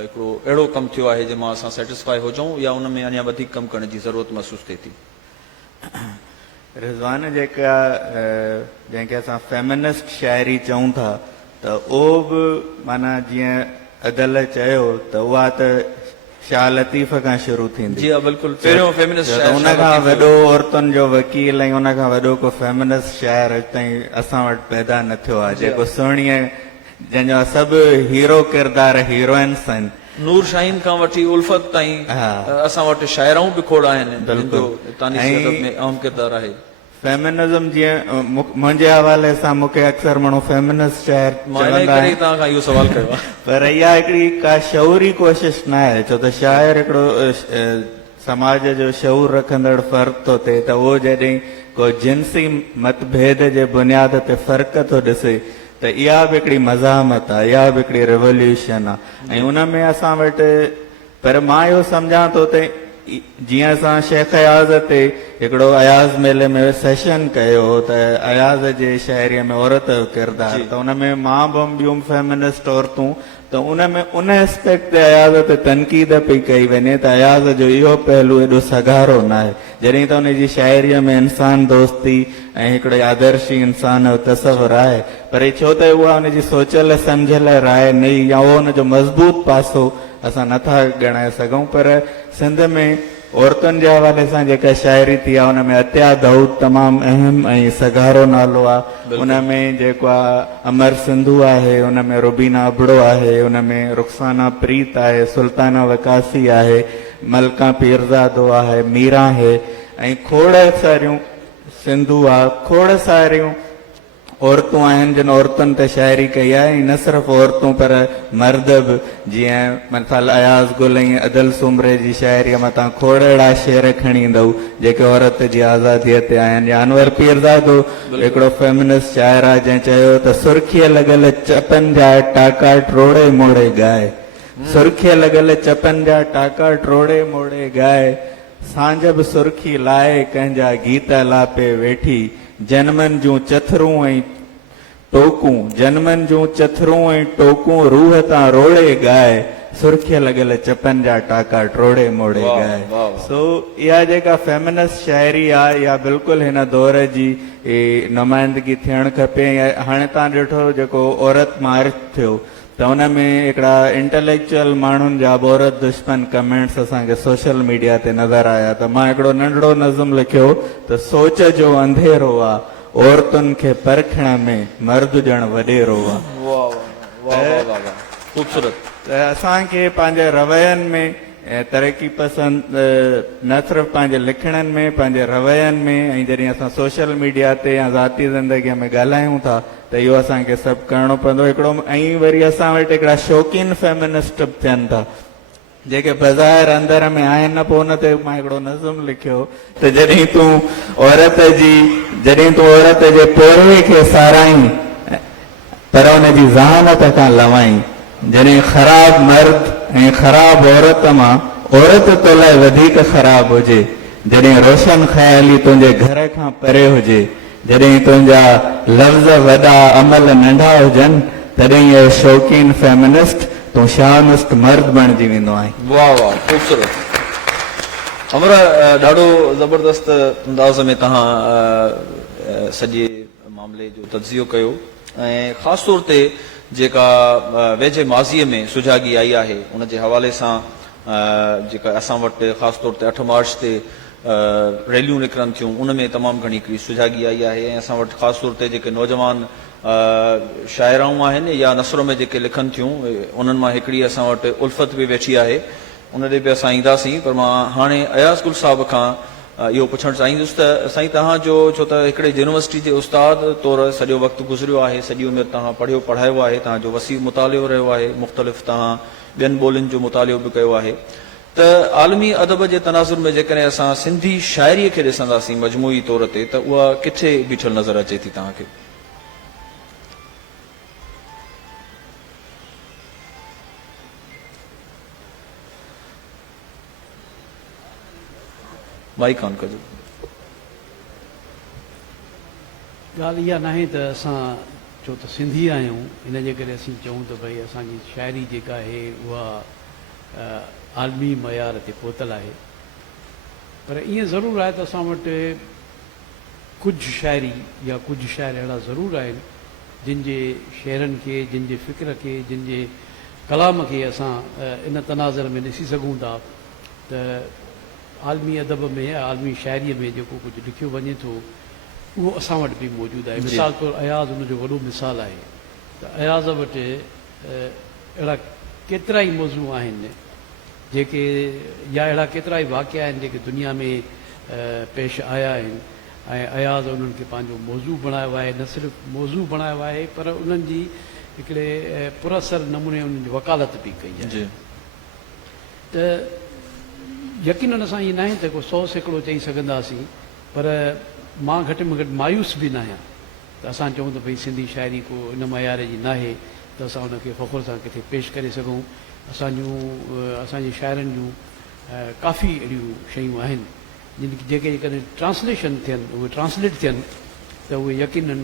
हिकिड़ो अहिड़ो कमु थियो आहे जंहिंमां असां सेटिस्फाई हुजूं या उन में अञा वधीक कमु करण जी ज़रूरत महसूसु थिए थी? रिज़वान, जेका जंहिंखे असां फेमिनिस्ट शाइरी चऊं था त उहो बि माना जीअं अदल चयो त उहा त शाह लतीफ़ खां शुरू थींदी। जी हा, बिल्कुलु। पहिरियों फेमिनिस्ट उन खां वॾो औरतुनि जो वकील ऐं उन खां वॾो को फेमिनिस्ट शाइर अॼु ताईं असां वटि पैदा न थियो आहे, जेको सुहिणीअ जंहिंजा सभु हीरो किरदार हीरोइन्स आहिनि। नूर शाहीन खां वठी उल्फत ताईं असां वटि शाइराऊं बि खोड़ आहिनि जिनजो तानीसी अदब में अहम किरदारु आहे। फेमिनिज़म जीअं मुंहिंजे हवाले सां मूंखे अक्सर माण्हू फेमिनिस्ट शाइर चवंदा आहिनि, तव्हां खां इहो सवाल कयो आहे। पर इहा हिकिड़ी का शऊरी कोशिश न आहे, छो त शाइर हिकिड़ो समाज जो शऊर रखंदड़ फ़र्क़ थो थिए त उहो जॾहिं को जिन्सी मतभेद जे बुनियाद ते फ़र्क़ थो ॾिसे त इहा बि हिकिड़ी मज़ामत आहे, इहा बि हिकिड़ी रिवोल्यूशन आहे। ऐं उन में असां वटि, पर मां इहो सम्झां थो त जीअं असां शेख अयाज़ ते हिकिड़ो अयाज़ मेले में सेशन कयो त अयाज़ जे शाइरीअ में औरत जो किरदारु, त उन में मां बि ॿियूं फेमिनिस्ट औरतूं, त उन में उन एस्पेक्ट ते अयाज़ ते तनक़ीद पई कई वञे त अयाज़ जो इहो पहलू एॾो सगारो न आहे, जॾहिं त उनजी शाइरीअ में इंसान दोस्ती ऐं हिकिड़े आदर्शी इंसान जो तस्वुरु आहे, पर छो त उहा उनजी सोचियल सम्झियल राय नई या उहो उनजो मज़बूत पासो असां नथा ॻणाए सघूं। पर सिंध में औरतुनि जे हवाले सां जेका शाइरी थी आहे उन में अत्या दाऊद तमामु अहम ऐं सगारो नालो आहे। उन में जेको आहे अमर सिंधू आहे, उन में रुबीना अबड़ो आहे, उन में रुखसाना प्रीत आहे, सुल्ताना वकासी आहे, मलका पीरज़ादो आहे, मीरा आहे ऐं खोड़ सारियूं सिंधू आहे, खोड़ सारियूं औरतूं आहिनि जिन औरतुनि ते शाइरी कई आहे। ऐं न सिर्फ़ु औरतूं पर मर्द बि, जीअं मिसाल अयाज़ गुल ऐं अदल सुमरे जी शाइरीअ मथां खोड़ अहिड़ा शेर खणी ईंदव जेके औरत जी आज़ादीअ ते आहिनि। या अनवर पीरज़ादो हिकिड़ो फेमिनिस्ट शाइर आहे जंहिं चयो त सुर्खीअ लॻल चपनि जा टाका ट्रोड़े मोड़े ॻाए, सुर्खीअ लॻल चपनि जा टाका ट्रोड़े मोड़े ॻाए, सांझ बि सुर्खी लाए कंहिंजा गीत लापे वेठी, जनमनि जूं चथरूं ऐं टोकूं, जनमनि जूं चथरूं ऐं टोकूं रूह तां रोड़े ॻाए, सुर्खीअ लॻल चपनि जा टाका ट्रोड़े मोड़े ॻाए। सो इहा जेका फेमिनिस्ट शाइरी आहे इहा बिल्कुलु हिन दौर जी नुमाइंदगी थियणु खपे। हाणे तव्हां ॾिठो जेको औरत मार्च थियो त उन में हिकिड़ा इंटेलेक्चुअल माण्हुनि जा औरत दुश्मन कमेंट्स असांखे सोशल मीडिया ते नज़र आया। त मां हिकिड़ो नंढड़ो नज़म लिखियो त सोच जो अंधेरो आहे, औरतुनि खे परखण में मर्द ॼण वॾेरो आहे। ख़ूबसूरत। त असांखे पंहिंजे रवैयनि में तरक़ी पसंद न सिर्फ़ु पंहिंजे लिखणनि में, पंहिंजे रवैयनि में, ऐं जॾहिं असां सोशल मीडिया ते या ज़ाती ज़िंदगीअ में ॻाल्हायूं था त इहो असांखे सभु करिणो पवंदो हिकिड़ो। ऐं वरी असां वटि हिकिड़ा शौक़ीन फेमिनिस्ट बि थियनि था जेके बज़ाहिर अंदर में आहिनि न। पोइ हुन ते मां हिकिड़ो नज़म लिखियो त जॾहिं तूं औरत जे पोरवे खे साराई पर हुनजी ज़हानत खां लवाई, जॾहिं ख़राब मर्द ऐं ख़राब औरत मां औरत तो लाइ वधीक ख़राब हुजे, जॾहिं रोशन ख़याली तुंहिंजे घर खां परे हुजे, जॾहिं तुंहिंजा लफ़्ज़ वॾा अमल नंढा हुजनि, तॾहिं इहे शौक़ीन फेमिनिस्ट तूं शाहनुस्त मर्द बणिजी वेंदो आहे। वाह वाह, ख़ूबसूरत। अमर, ॾाढो ज़बरदस्त अंदाज़ में तव्हां सॼे मामले जो तजियो कयो ऐं ख़ासि तौर ते जेका वेझे माज़ीअ में सुजागी आई आहे उन जे हवाले सां जेका असां वटि ख़ासि तौर ते 8 मार्च ते रैलियूं निकिरनि थियूं उन में तमामु घणी हिकिड़ी सुजागी आई आहे ऐं असां वटि ख़ासि तौर ते जेके नौजवान शाइराऊं आहिनि या नसर में जेके लिखनि थियूं उन्हनि मां हिकिड़ी असां वटि उल्फत बि वेठी आहे उन ॾे बि असां ईंदासीं पर मां हाणे अयाज़ गुल साहिब खां इहो पुछणु चाहींदुसि त साईं तव्हांजो छो त हिकिड़े यूनिवर्सिटी जे उस्ताद तौरु सॼो वक़्तु गुज़रियो आहे सॼी उमिरि तव्हां पढ़ायो आहे तव्हांजो वसी मुतालियो रहियो आहे मुख़्तलिफ़ तव्हां ॿियनि ॿोलियुनि जो मुतालियो बि कयो आहे त आलमी अदब जे तनाज़ुर में जेकॾहिं असां सिंधी शाइरीअ खे ॾिसंदासीं मजमूई तौर ते त उहा किथे बीठल नज़र अचे थी तव्हांखे? माइक ऑन कजो। ॻाल्हि इहा न आहे त असां छो त सिंधी आहियूं इन जे करे असीं चऊं त भई असांजी शाइरी जेका आहे उहा आलमी मयार ते पहुतल आहे पर ईअं ज़रूरु आहे त असां वटि कुझु शाइरी या कुझु शाइर अहिड़ा ज़रूरु आहिनि जिन जे शेरनि खे जिन जे फ़िक्र खे जिन जे कलाम खे असां इन तनाज़र में ॾिसी सघूं था त आलमी अदब में आलमी शाइरीअ में जेको कुझु लिखियो वञे थो उहो असां वटि बि मौजूदु आहे मिसाल तौरु अयाज़ उनजो वॾो मिसाल आहे त अयाज़ वटि अहिड़ा केतिरा ई मौज़ू आहिनि जेके या अहिड़ा केतिरा ई वाक़िया आहिनि जेके दुनिया में पेश आया आहिनि ऐं अयाज़ उन्हनि खे पंहिंजो मौज़ू बणायो आहे न सिर्फ़ु मौज़ू बणायो आहे पर उन्हनि जी हिकिड़े पुरअसर नमूने उन्हनि जी वकालत बि कई आहे त यकीनन असां ईअं न आहियूं त को 100 सैकड़ो चई सघंदासीं पर मां घटि में घटि मायूस बि न आहियां त असां चऊं त भई सिंधी शाइरी को इन मयार जी न आहे त असां उनखे फ़ख़ुर सां किथे पेश करे सघूं असांजे शाइरनि जूं काफ़ी अहिड़ियूं शयूं आहिनि जेके जेकॾहिं ट्रांसलेशन थियनि उहे ट्रांसलेट थियनि त उहे यकीनन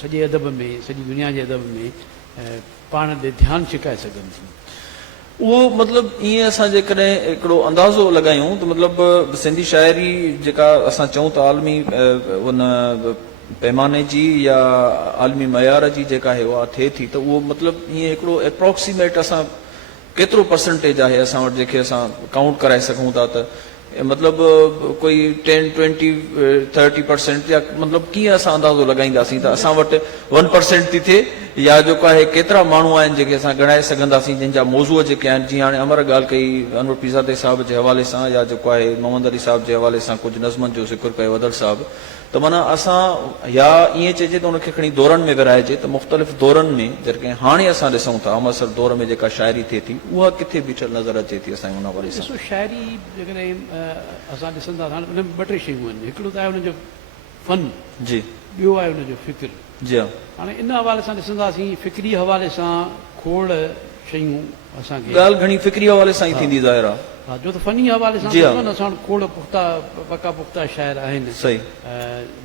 सॼे अदब में सॼी दुनिया जे अदब में पाण ॾे ध्यानु छिकाए सघनि थियूं। उहो मतिलबु ईअं असां जेकॾहिं हिकिड़ो अंदाज़ो लॻायूं त मतिलबु सिंधी शाइरी जेका असां चऊं त आलमी उन पैमाने जी या आलमी मयार जी जेका आहे उहा थिए थी त उहो मतिलबु ईअं हिकिड़ो एप्रोक्सीमेट असां केतिरो परसेंटेज आहे असां वटि जेके असां काउंट कराए सघूं था त मतिलबु कोई 10-20-30% या मतिलबु कीअं असां अंदाज़ो लॻाईंदासीं त असां वटि 1% थी थिए या जेको आहे केतिरा माण्हू आहिनि जेके असां ॻणाए सघंदासीं जंहिंजा मौज़ूअ जेके आहिनि जीअं हाणे अमर ॻाल्हि कई अनवर पीज़ादे साहिब जे हवाले सां या जेको आहे मोहम्मद अली साहिब जे हवाले सां कुझु नज़मनि जो ज़िक्र कयो अदल साहिब त माना असां या ईअं चइजे त उनखे खणी दौरनि में विराइजे त मुख़्तलिफ़ दौरनि में जेकॾहिं हाणे असां ॾिसूं था अमसर दौर में जेका शाइरी थिए थी उहा किथे बीठल नज़र अचे थी असांजे हुन वारे सां? ॾिसो शाइरी जेकॾहिं असां ॾिसंदा हाणे उन में 2 टे शयूं आहिनि हिकिड़ो त आहे हुनजो फ़न जी ॿियो आहे हुनजो फ़िक्र जी हा हाणे इन हवाले सां ॾिसंदासीं फ़िक्री हवाले सां खोड़ शयूं असांखे ॻाल्हि घणी फ़िक्री हवाले सां ई थींदी ज़ाहिर आहे हा जो त फ़नी हवाले सां असां वटि खोड़ पका पुख्ता शाइर आहिनि सही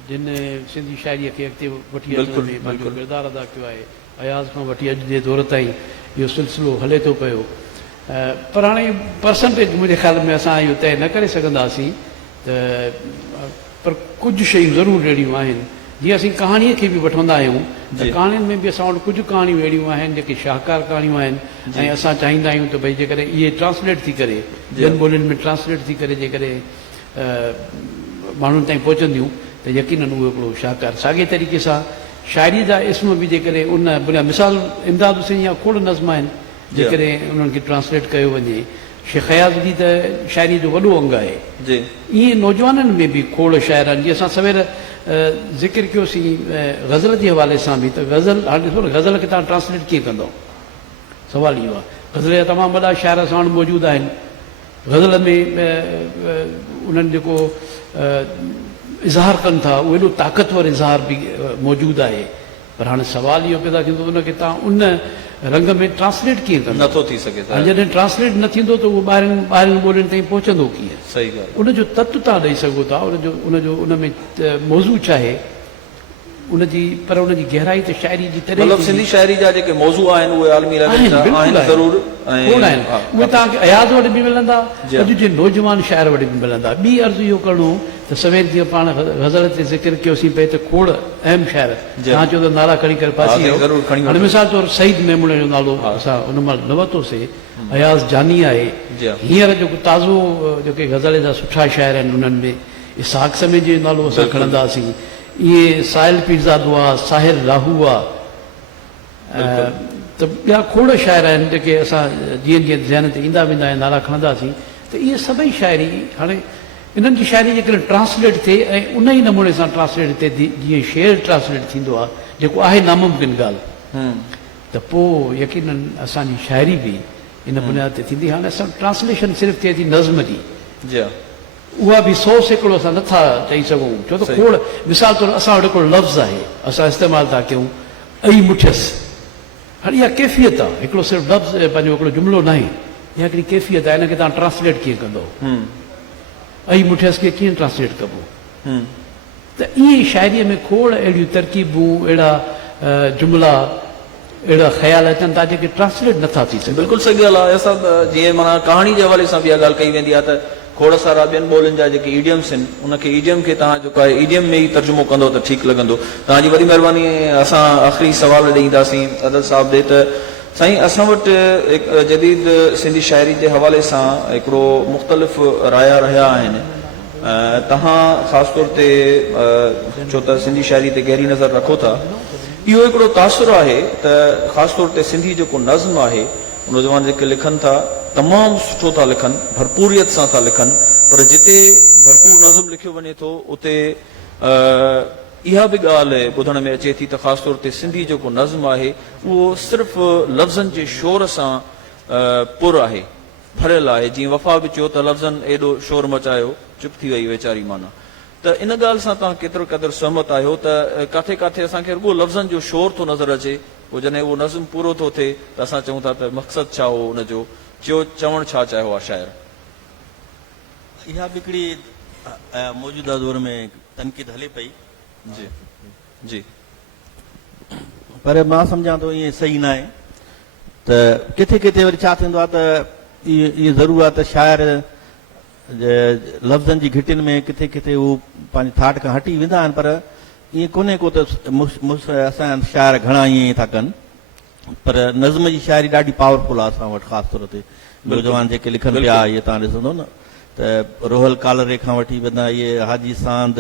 जिन सिंधी शाइरीअ खे अॻिते वठी अचण में पंहिंजो किरदार अदा कयो आहे अयाज़ खां वठी अॼु जे दौर ताईं इहो सिलसिलो हले थो पियो पर हाणे परसेंटेज मुंहिंजे ख़्याल में असां इहो तय न करे सघंदासीं त पर कुझु शयूं ज़रूरु अहिड़ियूं आहिनि जीअं असीं कहाणीअ खे बि वठंदा आहियूं त कहाणियुनि में बि असां वटि कुझु कहाणियूं अहिड़ियूं आहिनि जेके शाहकार कहाणियूं आहिनि ऐं असां चाहींदा आहियूं त भई जेकॾहिं इहे ट्रांसलेट थी करे ॿियनि ॿोलियुनि में ट्रांसलेट थी करे जेकॾहिं माण्हुनि ताईं पहुचंदियूं त यकीनन उहो हिकिड़ो शाहकार साॻे तरीक़े सां शाइरी जा इस्म बि जेकॾहिं उन बुनियाद मिसाल इमदाद हुसैन जा खोड़ नज़म आहिनि जेकॾहिं उन्हनि खे ट्रांसलेट कयो वञे शेख हयाज़गी त शाइरी जो वॾो अंग आहे ईअं नौजवाननि में बि खोड़ शाइर आहिनि जीअं असां सवेर ज़िक्र कयोसीं ग़ज़ल जे हवाले सां बि त ग़ज़ल हाणे ॾिसो न ग़ज़ल खे तव्हां ट्रांसलेट कीअं कंदव सवाल इहो आहे ग़ज़ल जा तमामु वॾा शाइर असां वटि मौजूदु आहिनि ग़ज़ल में उन्हनि जेको इज़हार कनि था उहो एॾो ताक़तवर इज़हार बि मौजूदु आहे पर हाणे सवाल इहो पैदा थींदो उनखे तव्हां उन रंग में ट्रांसलेट कीअं कंदो नथो थी सघे जॾहिं ट्रांसलेट न थींदो त उहो ॿाहिरियुनि ॿोलियुनि ताईं पहुचंदो कीअं? सही ॻाल्हि उनजो तत्व तव्हां ॾेई सघो था उन में मौज़ू छा आहे उनजी पर उनजी गहराई त शाइरी जी तरह मतिलबु सिंधी शाइरी जा जेके मौज़ू आहिनि उहे आलमी लेवल ते आहिनि ज़रूर खोड़ आहिनि उहे तव्हांखे अयाज़ वटि बि मिलंदा अॼु जे नौजवान शाइर वटि बि मिलंदा ॿी अर्ज़ु इहो करिणो त सवेर जीअं पाण ग़ज़ल ते ज़िक्र कयोसीं पए त खोड़ अहम शाइर तव्हां चओ त नाला खणी करे पासी ज़रूरु खणी हाणे मिसाल तौर सईद मेमूने जो नालो असां उन महिल न वरितोसीं अयाज़ जानी आहे हींअर जेको ताज़ो जेके ग़ज़ल जा सुठा शाइर आहिनि उन्हनि में इसहाक़ समी जो नालो असां खणंदासीं इहे साहिल पीरज़ादो आहे साहिर राहू आहे त ॿिया खोड़ शाइर आहिनि जेके असां जीअं जीअं ज़हन ते ईंदा वेंदा आहिनि नाला खणंदासीं त इहे सभई शाइरी हाणे इन्हनि जी शाइरी जेकॾहिं ट्रांसलेट थिए ऐं उन ई नमूने सां ट्रांसलेट थिए जीअं शेर ट्रांसलेट थींदो आहे जेको आहे नामुमकिन ॻाल्हि त पोइ यकीनन असांजी शाइरी बि इन बुनियाद ते थींदी हाणे असां ट्रांसलेशन सिर्फ़ु थिए थी नज़्म जी उहा बि 100 सैकड़ो असां नथा चई सघूं छो त खोड़ मिसाल तौरु असां वटि हिकिड़ो लफ़्ज़ आहे असां इस्तेमालु था कयूं अई मुठियसि हाणे इहा कैफ़ियत आहे हिकिड़ो सिर्फ़ु लफ़्ज़ पंहिंजो हिकिड़ो जुमिलो न आहे इहा हिकिड़ी कैफ़ियत आहे हिनखे तव्हां ट्रांसलेट कीअं कंदो अई मुठियसि खे कीअं ट्रांसलेट कबो त ईअं शाइरीअ में खोड़ अहिड़ियूं तरकीबूं अहिड़ा जुमिला अहिड़ा ख़्याल अचनि था जेके ट्रांसलेट नथा थी सघनि बिल्कुलु सही ॻाल्हि आहे असां जीअं माना कहाणी जे हवाले सां बि इहा ॻाल्हि कई वेंदी आहे त खोड़ सारा ॿियनि ॿोलियुनि जा जेके ईडियम्स आहिनि उनखे ईडियम खे तव्हां जेको आहे ईडियम में ई तर्जुमो कंदो त ठीकु लॻंदो तव्हांजी वॾी महिरबानी असां आख़िरी सवाल ॾेई ईंदासीं अदल साहिब ॾे त साईं असां वटि जदीद सिंधी शाइरी जे हवाले सां हिकिड़ो मुख़्तलिफ़ राया रहिया आहिनि तव्हां ख़ासि तौर ते छो त सिंधी शाइरी ते गहरी नज़र रखो था इहो हिकिड़ो तासुर आहे त ख़ासि तौर ते सिंधी जेको नज़्म आहे नौजवान जेके लिखनि था तमामु सुठो था लिखनि भरपूरियत सां था लिखनि पर जिते भरपूर नज़्म लिखियो वञे थो उते इहा बि ॻाल्हि ॿुधण में अचे थी त ख़ासि तौर ते सिंधी जेको नज़्म आहे उहो सिर्फ़ु लफ़्ज़नि जे शोर सां पुर आहे भरियल आहे जीअं वफ़ा बि चयो त लफ़्ज़नि एॾो शोर मचायो चुप थी वई वीचारी माना त इन ॻाल्हि सां तव्हां केतिरो क़दुरु सहमत आहियो त किथे किथे असांखे रुॻो लफ़्ज़नि जो शोर थो नज़र अचे पोइ जॾहिं उहो नज़्म पूरो थो थिए त असां चऊं था त मक़सदु छा हो उनजो चवणु छा चाहियो आहे शाइर इहा बि हिकिड़ी मौजूदा दौर में तनक़ीद हले पई जी जी पर मां सम्झां थो ईअं सही न आहे त किथे किथे वरी छा थींदो आहे त इहा ज़रूरु आहे त शाइर लफ़्ज़नि जी घिटियुनि में किथे किथे उहो पंहिंजे थाट खां हटी वेंदा आहिनि पर ईअं कोन्हे को त असांजा शाइर घणा ईअं था कनि पर नज़्म जी शाइरी ॾाढी पावरफुल आहे असां वटि ख़ासि तौर ते नौजवान जेके लिखनि पिया इहे तव्हां ॾिसंदो न त रोहल कालरे खां वठी वेंदा इहे हाजी सांद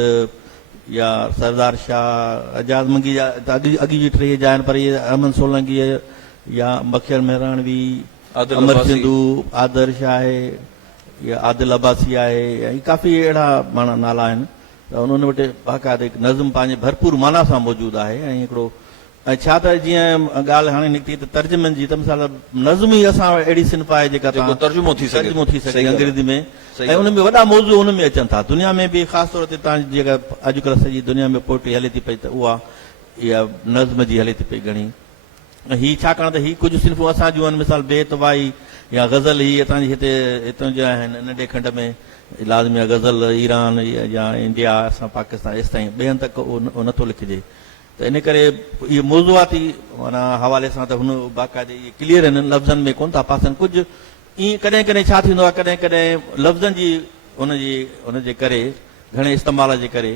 या सरदार शाह एजाज मंगी जा अॻी जी टे जा आहिनि पर इहे अहमद सोलंकी या बखियर मेहराणवी अमर सिंधू आदर्श आहे या आदिल अब्बासी आहे ऐं काफ़ी अहिड़ा माना नाला आहिनि त उन्हनि वटि बाक़ाइदे नज़्म पंहिंजे भरपूर माना सां मौजूदु आहे ऐं हिकिड़ो ऐं छा त जीअं ॻाल्हि हाणे निकिती त तर्जुमनि जी त मिसाल नज़्म ई असां अहिड़ी सिन्फ़ आहे जेका तर्जुमो थी सघे अंग्रेज़ी में ऐं उन में वॾा मौज़ू उन में अचनि था दुनिया में बि ख़ासि तौर ते तव्हां जेका अॼुकल्ह सॼी दुनिया में पोइट्री हले थी पई त उहा इहा नज़्म जी हले थी पई घणी ऐं हीअ छाकाणि त हीअ कुझु सिन्फ़ूं असां जूं आहिनि मिसाल बेतवाई या गज़ल ही असांजे हिते हितां जा आहिनि नंढे खंड में लाज़मी आहे गज़ल ईरान या इंडिया असां पाकिस्तान एसि ताईं ॿियनि तक उहो नथो लिखिजे त इन करे इहे मौज़ूआती माना हवाले सां त हुन बाक़ाइदे इहे क्लियर आहिनि लफ़्ज़नि में कोन था पासनि कुझु ईअं कॾहिं कॾहिं छा थींदो आहे कॾहिं कॾहिं लफ़्ज़नि जी उनजे करे घणे इस्तेमाल जे करे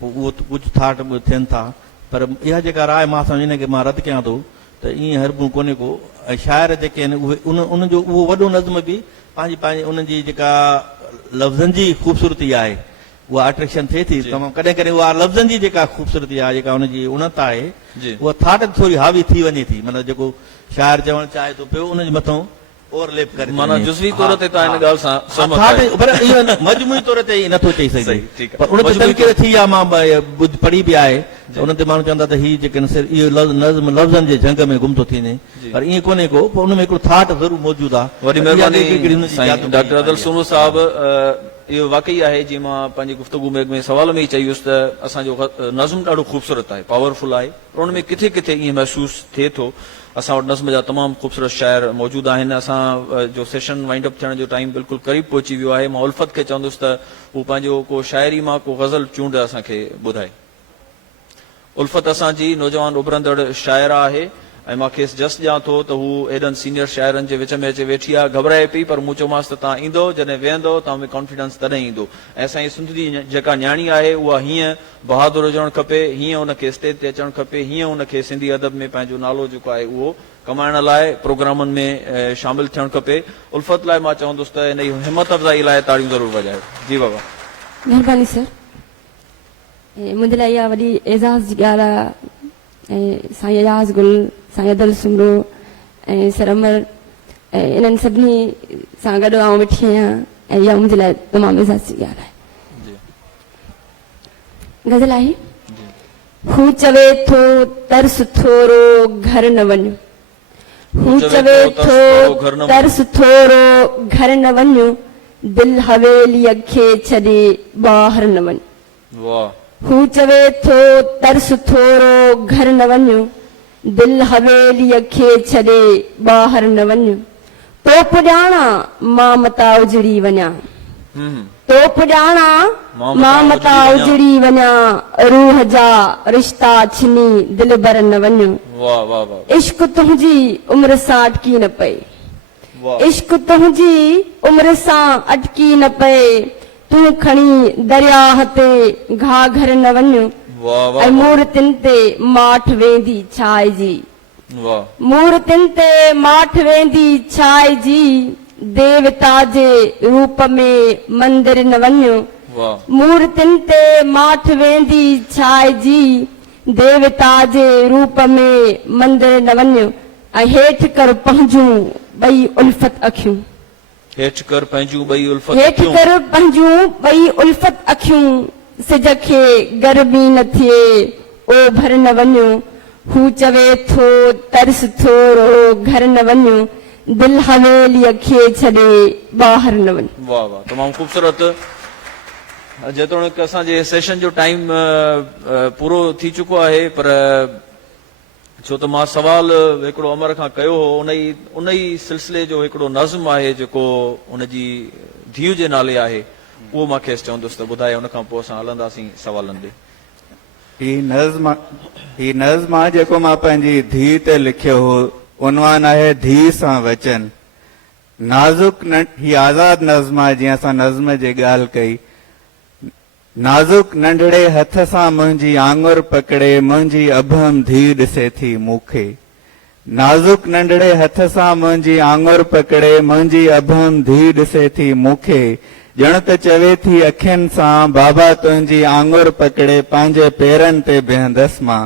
पोइ उहो कुझु थाट थियनि था पर इहा जेका राय मां सम्झ हिनखे मां रद्द कयां थो त ईअं हरबूं कोन्हे को ऐं शाइर जेके आहिनि उहे उनजो उहो वॾो नज़्म बि पंहिंजी उनजी जेका लफ़्ज़नि जी ख़ूबसूरती आहे उहा अट्रैक्शन थिए थी तमामु कॾहिं कॾहिं उहा लफ़्ज़नि जी जेका ख़ूबसूरती आहे जेका हुनजी उणत आहे उहा थाट थोरी हावी थी वञे थी मतिलबु जेको शाइर चवणु चाहे थो पियो उनजे मथां ओवरलेप करे माना जुज़वी तौर ते तव्हां इन ॻाल्हि सां सहमत आहियो पर इहो मजमूई तौर ते नथो चई सघे पर उन ते तनक़ीद थी आहे मां पढ़ी बि आहे उन ते माण्हू चवंदा त हीअ जेके इहो नज़्म लफ़्ज़नि जे जंग में गुम थो थींदे पर ईअं कोन्हे को पर उन में हिकिड़ो थाट ज़रूरु मौजूदु आहे वॾी महिरबानी डॉक्टर अदल सूनो साहिब इहो वाक़ई आहे जीअं मां पंहिंजी गुफ़्तगू में सवाल में ई चयुसि त असांजो नज़्म ॾाढो ख़ूबसूरत आहे पावरफुल आहे पर उन में किथे किथे ईअं महसूसु थिए थो असां वटि नज़्म जा तमामु ख़ूबसूरत शाइर मौजूदु आहिनि असां जो सेशन वाइंड अप थियण जो टाइम बिल्कुलु क़रीब पहुची वियो आहे मां उल्फत खे चवंदुसि त हू पंहिंजो को शाइरी मां को गज़ल चूंड असांखे ॿुधाए उल्फत असांजी नौजवान उभरंदड़ शाइर आहे ऐं मां खेसि जस ॼां थो त हू एॾनि सीनियर शाइरनि जे विच में अचे वेठी आहे, घबराए पई, पर मूं चयोमांसि त तव्हां ईंदो, जॾहिं वेहंदो तव्हां में कॉन्फिडेंस तॾहिं ईंदो। ऐं असांजी सिंध जी जेका न्याणी आहे उहा हीअं बहादुर हुजणु खपे, हीअं हुनखे स्टेज ते अचणु खपे, हीअं हुनखे सिंधी अदब में पंहिंजो नालो जेको आहे उहो कमाइण लाइ प्रोग्रामनि में शामिल थियणु खपे। उल्फत लाइ मां चवंदुसि त हिन जी हिमत अफ़ज़ाई लाइ ताड़ियूं ज़रूरु वॼायो। जी बाबा। महिरबानी सर। मुंहिंजे लाइ इहा वॾी एज़ाज़ जी ॻाल्हि आहे ऐं साईं अयाज़ गुल, साईं अदल सुमरो ऐं सर अमर ऐं इन्हनि सभिनी सां गॾु आउं वेठी आहियां ऐं इहा मुंहिंजे लाइ तमामु एज़ाज़ जी ॻाल्हि आहे। गज़ल आहे, हू चवे थो तर्स थोरो घर न वञ, हू चवे थो तर्स थोरो घर न वञ, दिल हवेलीअ खे छॾे ॿाहिरि न वञ। वाह। हू चवे थो तर्स थोरो घर न वञ, दिल हवेलीअ खे छॾे ॿाहिरि न वञ, तोप ॼाणा मां मता उजड़ी वञा, तोप ॼाणा मां मता उजड़ी वञा, रूह जा रिश्ता छिनी दिल भर न वञ। वाह वाह वाह। इश्क तुंहिंजी उम्र सां अटकी न पए, इश्क तुंहिंजी उम्र सां अटकी न पए, तूं खणी दरियाह ते घाघर न वञ, ऐं मूर्तियुनि ते माठ वेंदी छाइजी, मूर्तियुनि ते माठ वेंदी छाइजी, देवता जे रूप में मंदिर न वञ, मूर्तियुनि ते माठ वेंदी छाइजी, देवता जे रूप में मंदिर न वञ, ऐं हेठि कर पंहिंजूं ॿई उल्फत अखियूं, हेठि कर पंहिंजूं ॿई उल्फत, हेठि कर पंहिंजूं ॿई उल्फत अखियूं, सिज खे गर्मी न थिए ओभर न वञ, हू चवे थो तर्स थोरो घर न वञ, दिल हवेलीअ खे छॾे ॿाहिरि न वञ। वाह वाह, तमामु ख़ूबसूरत। जेतोणीकि असांजे सेशन जो टाइम पूरो थी चुको आहे, पर छो त मां सवाल हिकिड़ो अमर खां कयो हो, उन ई सिलसिले जो हिकिड़ो नज़्म आहे जेको उनजी धीउ जे नाले आहे, उहो मां खेसि चवंदुसि त ॿुधाए, उन खां पोइ असां हलंदासीं सवालनि ॾे। ही नज़्म आहे जेको मां पंहिंजी धीउ ते लिखियो हो, उनवान आहे धीउ सां वचन। नाज़ुक ही आज़ाद नज़्म आहे, जीअं असां नज़्म जी ॻाल्हि कई। नाज़ुक नंढड़े हथ सां मुंहिंजी आङुर पकड़े, मुंहिंजी अभम धीउ ॾिसे थी मूंखे, नाज़ुक नंढड़े हथ सां मुंहिंजी आङुर पकड़े, मुंहिंजी अभम धीउ ॾिसे थी मूंखे, ॼण त चवे थी अखियुनि सां बाबा तुंहिंजी आङुर पकड़े पंहिंजे पेरनि ते बीहंदसि मां,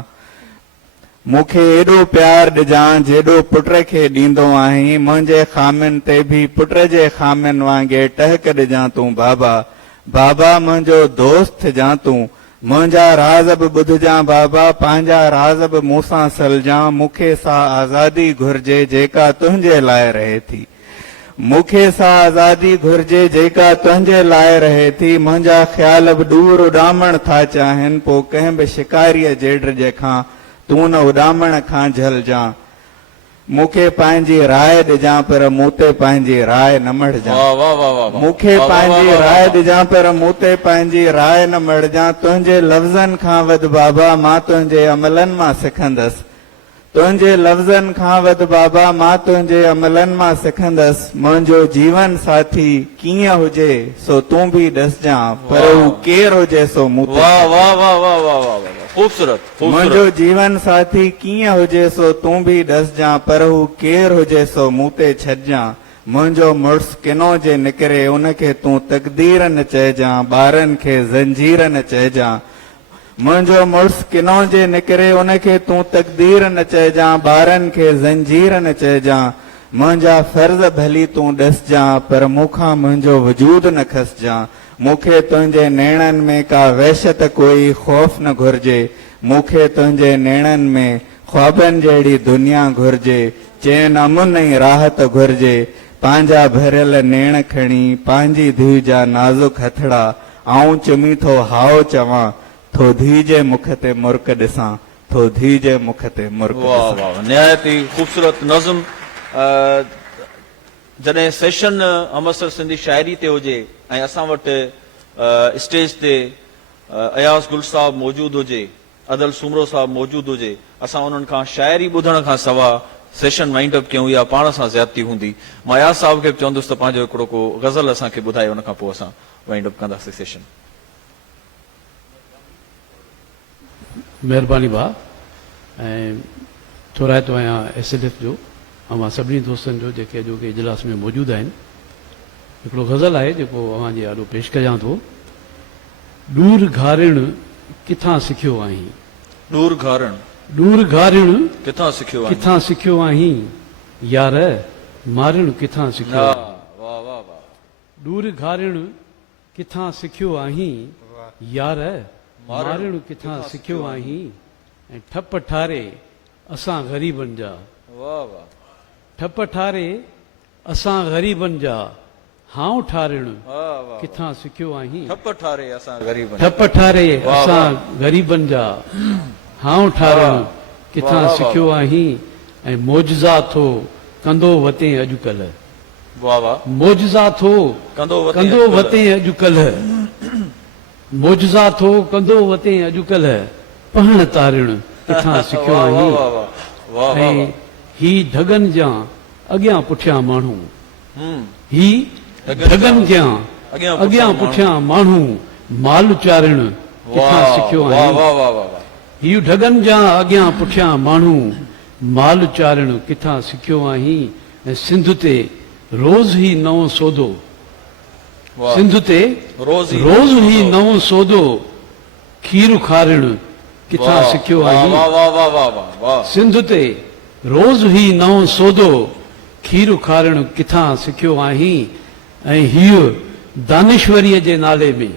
मूंखे एॾो प्यार ॾिजां जेॾो पुट खे ॾींदो आहीं, मुंहिंजे खामियुनि ते बि पुट जे खामियुनि वांगुरु टहक ॾिजां तूं बाबा, बाबा मुंहिंजो दोस्त जां तूं, मुंहिंजा राज़ बि ॿुधजां बाबा, पंहिंजा राज़ बि मूंसां सलजां, मूंखे सा आज़ादी घुर्जे जेका तुंहिंजे लाइ रहे थी, मूंखे सा आज़ादी घुर्जे जेका तुंहिंजे लाइ रहे थी, मुंहिंजा ख़्याल बि दूर उॾामण था चाहिनि, पोइ कंहिं बि शिकारीअ जेड जेखां तूं न उॾामण खां झलजां, मूंखे पंहिंजी राय ॾिजां पर मूं ते पंहिंजी राय न मढ़जां, मूंखे पंहिंजी राय ॾिजां पर मूं ते पंहिंजी राय न मढ़जां, तुंहिंजे लफ़्ज़नि खां वधि बाबा मां तुंहिंजे अमलनि मां सिखंदसि, तुंहिंजे लफ़्ज़नि खां वधि बाबा मां तुंहिंजे अमलनि मां सिखंदसि, मुंहिंजो जीवन साथी कीअं हुजे सो तूं बि ॾसजां, पर हू केरु हुजे सो मूं ते, मुंहिंजो जीवन साथी कीअं हुजे सो तूं बि ॾसजां, पर हू केरु हुजे सो मूं ते छॾजां, मुंहिंजो मुड़ुसु किनो जे निकिरे उनखे तूं तक़दीर न चइजां, ॿारनि खे ज़ंजीर न चइजां, मुंहिंजो मुड़ुसु किनो जे निकिरे उनखे तूं तक़दीर न चइजां, ॿारनि खे ज़ंजीर न चइजां, मुंहिंजा फर्ज़ भली तूं ॾसजां, पर मूंखां मुंहिंजो वजूद न खसजां, मूंखे तुंहिंजे नेणनि में का वहशत कोई ख़ौफ़ न घुर्जे, मूंखे तुंहिंजे नेणनि में ख्वाबनि जहिड़ी दुनिया घुर्जे, चैन अमुन ऐं राहत घुर्जे, पंहिंजा भरियल नेण खणी पंहिंजी धीउ जा नाज़ुक हथड़ा, आऊं चुमी थो हाओ चवां, थो धीउ जे मुख ते मुर्क ॾिसां, थो धीउ जे मुख ते मुर्क ॾिसां। निहायत ई ख़ूबसूरत नज़्म। जॾहिं सेशन अमृतसर सिंधी शाइरी ते हुजे ऐं असां वटि स्टेज ते अयाज़ गुल साहब मौजूद हुजे, त अदल सुमरो साहब मौजूद हुजे, असां उन्हनि खां शाइरी ॿुधण खां सवाइ सेशन वाइंड अप कयूं या पाण सां ज़्यादती हूंदी। मां याद साहब खे बि चवंदुसि त पंहिंजो हिकिड़ो को गज़ल असांखे ॿुधाए, उन खां पोइ असां वाइंड अप कंदासीं सेशन। महिरबानी भाउ। ऐं थोराइतो आहियां SLF जो अवां सभिनी दोस्तनि जो जेके अॼोके इजलास में मौजूदु आहिनि। हिकिड़ो गज़ल आहे जेको अवां जे आॾो पेश कयां थो। ॾूर घारिण किथां सिखियो आहीं, ॾूर घारण ॾूर घारिण किथां सिखियो आहे? किथां सिखियो आहीं, यार मारिण किथां सिखियो वाह आहीं। वाह वाह वाह। ॾूर घारिण किथां सिखियो आहीं, यार मारिण किथां सिखियो आहीं। ऐं ठप ठारे असां ग़रीबनि जा, वाह वाह। ठप ठारे असां ग़रीबनि जा, हाउ ठारिण वाह वाह। किथां सिखियो आहीं। ठप ठारे असां ग़रीब ठप ठारे वाह, असां ग़रीबनि जा, हाउ ठारिण वाह, किथां वाह, सिखियो आहीं। ऐं मौजज़ा थो कंदो वते अॼुकल्ह, वाह वाह। मौजज़ा थो कंदो कंदो वते अॼुकल्ह, मौजज़ा थो कंदो वते अॼुकल्ह। पढ़ण तारिण किथां सिखियो वाह आहीं। वाह वाह वाह ऐं वाह। ही ढगनि जा अॻियां पुठियां माण्हू, हम्म, ही ढगनि जा अॻियां अॻियां पुठियां माण्हू, माल चारिण किथां वाह सिखियो वाह आहीं। वाह वाह वाह। ही ढगनि जा अॻियां पुठियां माण्हू, माल चारिण किथां सिखियो आहीं। ऐं सिंध ते रोज़ ई नओं सौदो, वाह। सिंध ते रोज़ ई नओं सौदो, खीर खारिण किथां वाह, सिखियो वाह आहीं। वाह वाह वाह वाह वाह वाह। सिंध ते रोज़ ई नओं सौदो, खीर खारिण किथां सिखियो आहीं। ऐं हीअ दानेश्वरीअ जे नाले में,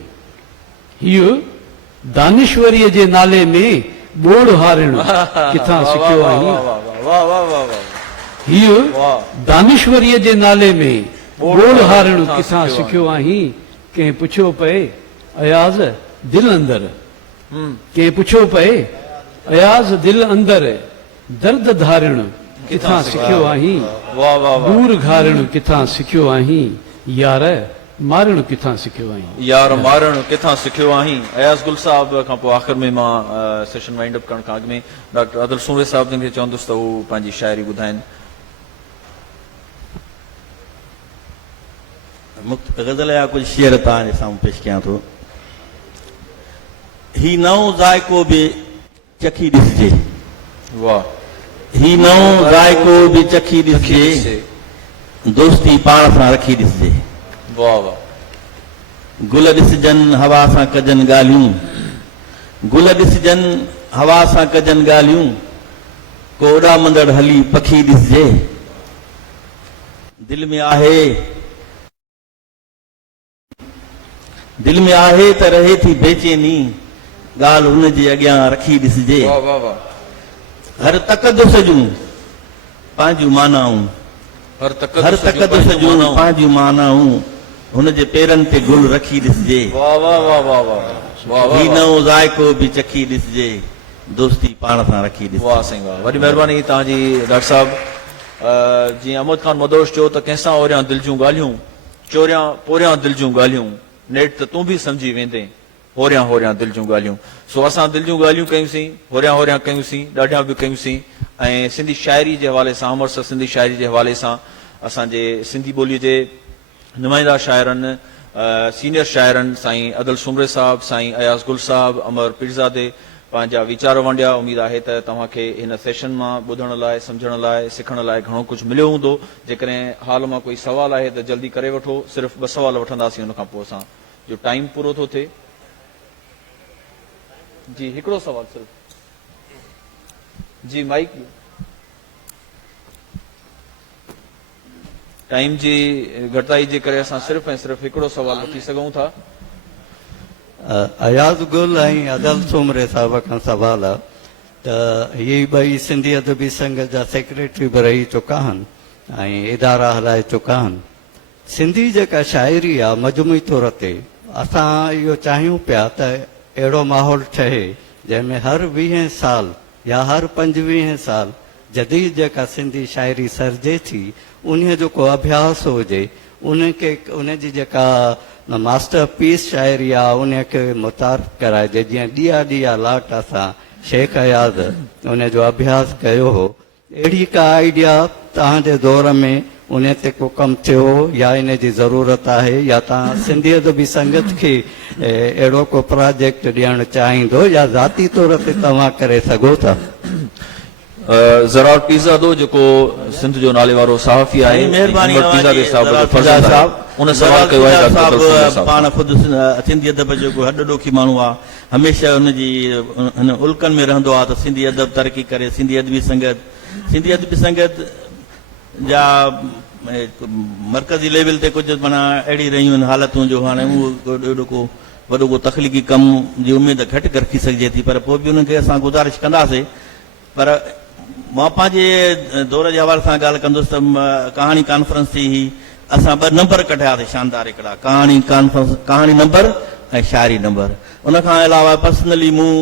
हीअ दानेश्वरीअ जे नाले में ॿोड़ हारिण किथां सिखियो आहीं। वाह वाह वाह वाह वाह। हीअ वाह। दानेश्वरीअ जे नाले में ॿोड़ हारिण किथां किथां सिखियो सिखियो आहीं। कंहिं पुछियो पए अयाज़ दिलि अंदरि, कंहिं पुछियो पए अयाज़ दिलि अंदरि, दर्द धारिण किथां सिखियो आहीं। वाह वाह वाह। दूर घारिण किथां सिखियो आहीं, यार मारिण किथां सिखियो आहीं। यार मारण किथां सिखियो आहीं। अयाज़ गुल साहब खां पोइ आख़िर में मां सेशन वाइंड अप करण खां अॻु में डॉक्टर अदल सूरे साहब जिन खे चवंदुसि त हू पंहिंजी शाइरी ॿुधाइनि। गज़ल या कुछ शेर तव्हांजे साम्हूं पेश कयां थो। ही नओं ज़ाइको बि चखी ॾिसजे, वाह। ही नओं ज़ाइको बि चखी ॾिसजे, दोस्ती पाण सां रखी ॾिसजे। वाह वाह। गुल ॾिसजनि हवा सां कजनि ॻाल्हियूं, गुल ॾिसजनि हवा सां कजनि ॻाल्हियूं, को उॾामंदड़ हली पखी ॾिसजे। दिलि में आहे त रहे थी बेचैनी, ॻाल्हि हुनजे अॻियां रखी ॾिसजे। वाह वाह वाह। हर तक़दुस जूं पंहिंजूं मानाऊं, हर तक़दुस जूं पंहिंजूं मानाऊं, हुनजे पेरनि ते गुल रखी ॾिसजे। वाह वाह वाह वाह वाह वाह ही वाह। नओं ज़ाइको बि चखी ॾिसजे, दोस्ती पाण सां रखी ॾिसजे। वाह साईं वाह। वॾी महिरबानी तव्हांजी डॉक्टर साहब। जीअं अहमद खान मदोश चयो त कंहिंसां ओरियां दिलि जूं ॻाल्हियूं, चोरियां पोरियां दिलि जूं ॻाल्हियूं, नेठ त तूं बि सम्झी वेंदे, होरियां होरियां दिलि जूं ॻाल्हियूं। सो असां दिलि जूं ॻाल्हियूं कयूंसीं, होरियां होरियां कयूंसीं, ॾाढियां बि कयूंसीं। ऐं सिंधी शाइरी जे हवाले सां, अमृतसर सिंधी शाइरी जे हवाले सां असांजे सिंधी ॿोलीअ जे नुमाइंदा शाइरनि, सीनियर शाइरनि साईं अदल सुमरे साहब, साईं अयाज़ गुल साहब, अमर पीरज़ादे पंहिंजा वीचार वंडिया। उमेद आहे त तव्हांखे हिन सेशन मां ॿुधण लाइ, सम्झण लाइ, सिखण लाइ घणो कुझु मिलियो हूंदो। जेकॾहिं हाल मां कोई सवाल आहे त जल्दी करे वठो। सिर्फ़ु 2 सवाल वठंदासीं, हुन खां पोइ असां जो टाइम पूरो थो थिए। जी हिकिड़ो सवाल सिर्फ़ु। जी माइक। टाइम जी घटाई जे करे असां सिर्फ़ु ऐं सिर्फ़ु हिकिड़ो सवाल वठी सघूं था। अयाज़ गुल ऐं अदल सुमरे साहिब खां सवाल आहे त इहे ॿई सिंधी अदबी संघ जा सेक्रेटरी बि रही चुका आहिनि ऐं इदारा हलाए चुका आहिनि। सिंधी जेका शाइरी आहे मजमूई तौर ते असां इहो चाहियूं पिया त अहिड़ो माहौल ठहे जंहिंमें हर 20 साल या हर 25 साल जदीद जेका सिंधी शाइरी सर्जे थी उन जो को अभ्यास हुजे, उनखे उनजी जेका मास्टर पीस शाइरी आहे उनखे मुतारफ़ कराइजे। जीअं ॾीआ ॾीआ लाट असां शेख अयाज़ उन जो अभ्यास कयो हो, अहिड़ी का आइडिया तव्हांजे दौर में उन ते को कमु थियो या इन जी ज़रूरत आहे, या तव्हां सिंधी अदबी संगत खे अहिड़ो को प्रोजेक्ट ॾियणु चाहींदो या ज़ाती तौर ते तव्हां करे सघो था? ज़रार पीज़ादो जेको सिंध जो नाले वारो सहाफ़ी आहे, महिरबानी उमर पीज़ादे साहब जो ज़रार फज़ल आहे, साहब, उन सवाल कयो आहे डॉक्टर साहब तलफुल्ला साहब। पाण ख़ुदि सिंधी अदब जो हॾ ॾोखी माण्हू आहे, हमेशह हुनजी हुन उल्कनि में रहंदो आहे त सिंधी अदब तरक़ी करे, सिंधी अदबी संगत जा मरकज़ी लेवल ते कुझु माना अहिड़ी रहियूं आहिनि हालतूं जो हाणे वॾो को तख़लीक़ी कमु जी उमेद घटि रखी सघिजे थी, पर पोइ बि उन्हनि खे असां गुज़ारिश कंदासीं। पर मां पंहिंजे दौर जे हवाले सां ॻाल्हि कंदुसि त कहाणी कॉन्फ्रेंस थी हुई, असां 2 नंबर कढियासीं शानदार हिकिड़ा, कहाणी नंबर ऐं शाइरी नंबर। उन खां अलावा पर्सनली मूं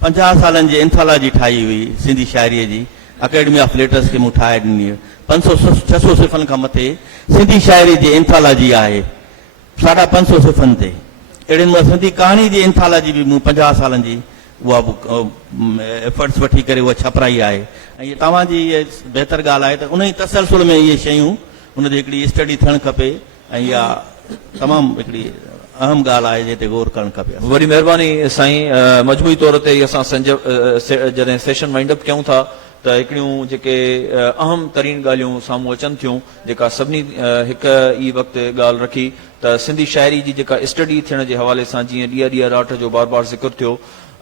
50 सालनि जी एंथोलॉजी ठाही हुई सिंधी शाइरीअ जी, अकेडमी ऑफ लेटर्स खे मूं ठाहे ॾिनी हुई। 500-600 सिफ़नि खां मथे सिंधी शाइरी जी एंथोलॉजी आहे, 550 सिफ़नि ते। अहिड़े नमूने सिंधी कहाणी जी एंथोलॉजी बि मूं 50 सालनि जी उहा एफर्ट्स वठी करे उहा छापराई आहे। ऐं इहा तव्हांजी इहा बहितर ॻाल्हि आहे त उन ई तसलसुल में इहे शयूं हुनजी हिकिड़ी स्टडी थियणु खपे, ऐं इहा तमामु हिकिड़ी अहम ॻाल्हि आहे जंहिं ते गौर करणु खपे। वॾी महिरबानी साईं, मजमूई तौर ते असां जॾहिं सेशन वाइंड अप कयूं था त हिकिड़ियूं जेके अहम तरीन ॻाल्हियूं साम्हूं अचनि थियूं, जेका सभिनी हिकु ई वक़्तु ॻाल्हि रखी त सिंधी शाइरी जी जेका स्टडी थियण जे हवाले सां जीअं ॾींहं रात जो बार बार ज़िक्र थियो,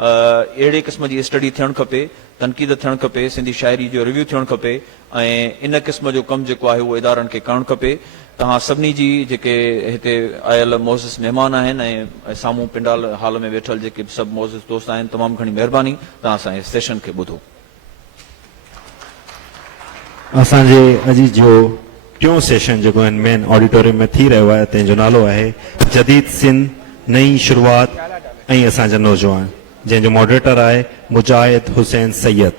अहिड़े क़िस्म जी स्टडी थियणु खपे, तनक़ीद थियणु खपे, सिंधी शाइरी जो रिव्यू थियणु खपे, ऐं इन क़िस्म जो कमु जेको आहे उहो इदारनि खे करणु खपे। तव्हां सभिनी जी जेके हिते आयल मोज़िज़ महिमान आहिनि ऐं साम्हूं पिंडाल हाल में वेठल जेके सभु मोज़िज़ दोस्त आहिनि, तमामु घणी महिरबानी, तव्हां असांजे सेशन खे ॿुधो। असांजे अॼु जो टियों सेशन जेको आहिनि मेन ऑडिटोरियम में थी रहियो आहे, तंहिंजो नालो आहे जदीद सिंध नई शुरूआत ऐं असांजा नौजवान, जंहिंजो मॉडरेटर आहे मुजाहिद हुसैन सैयद।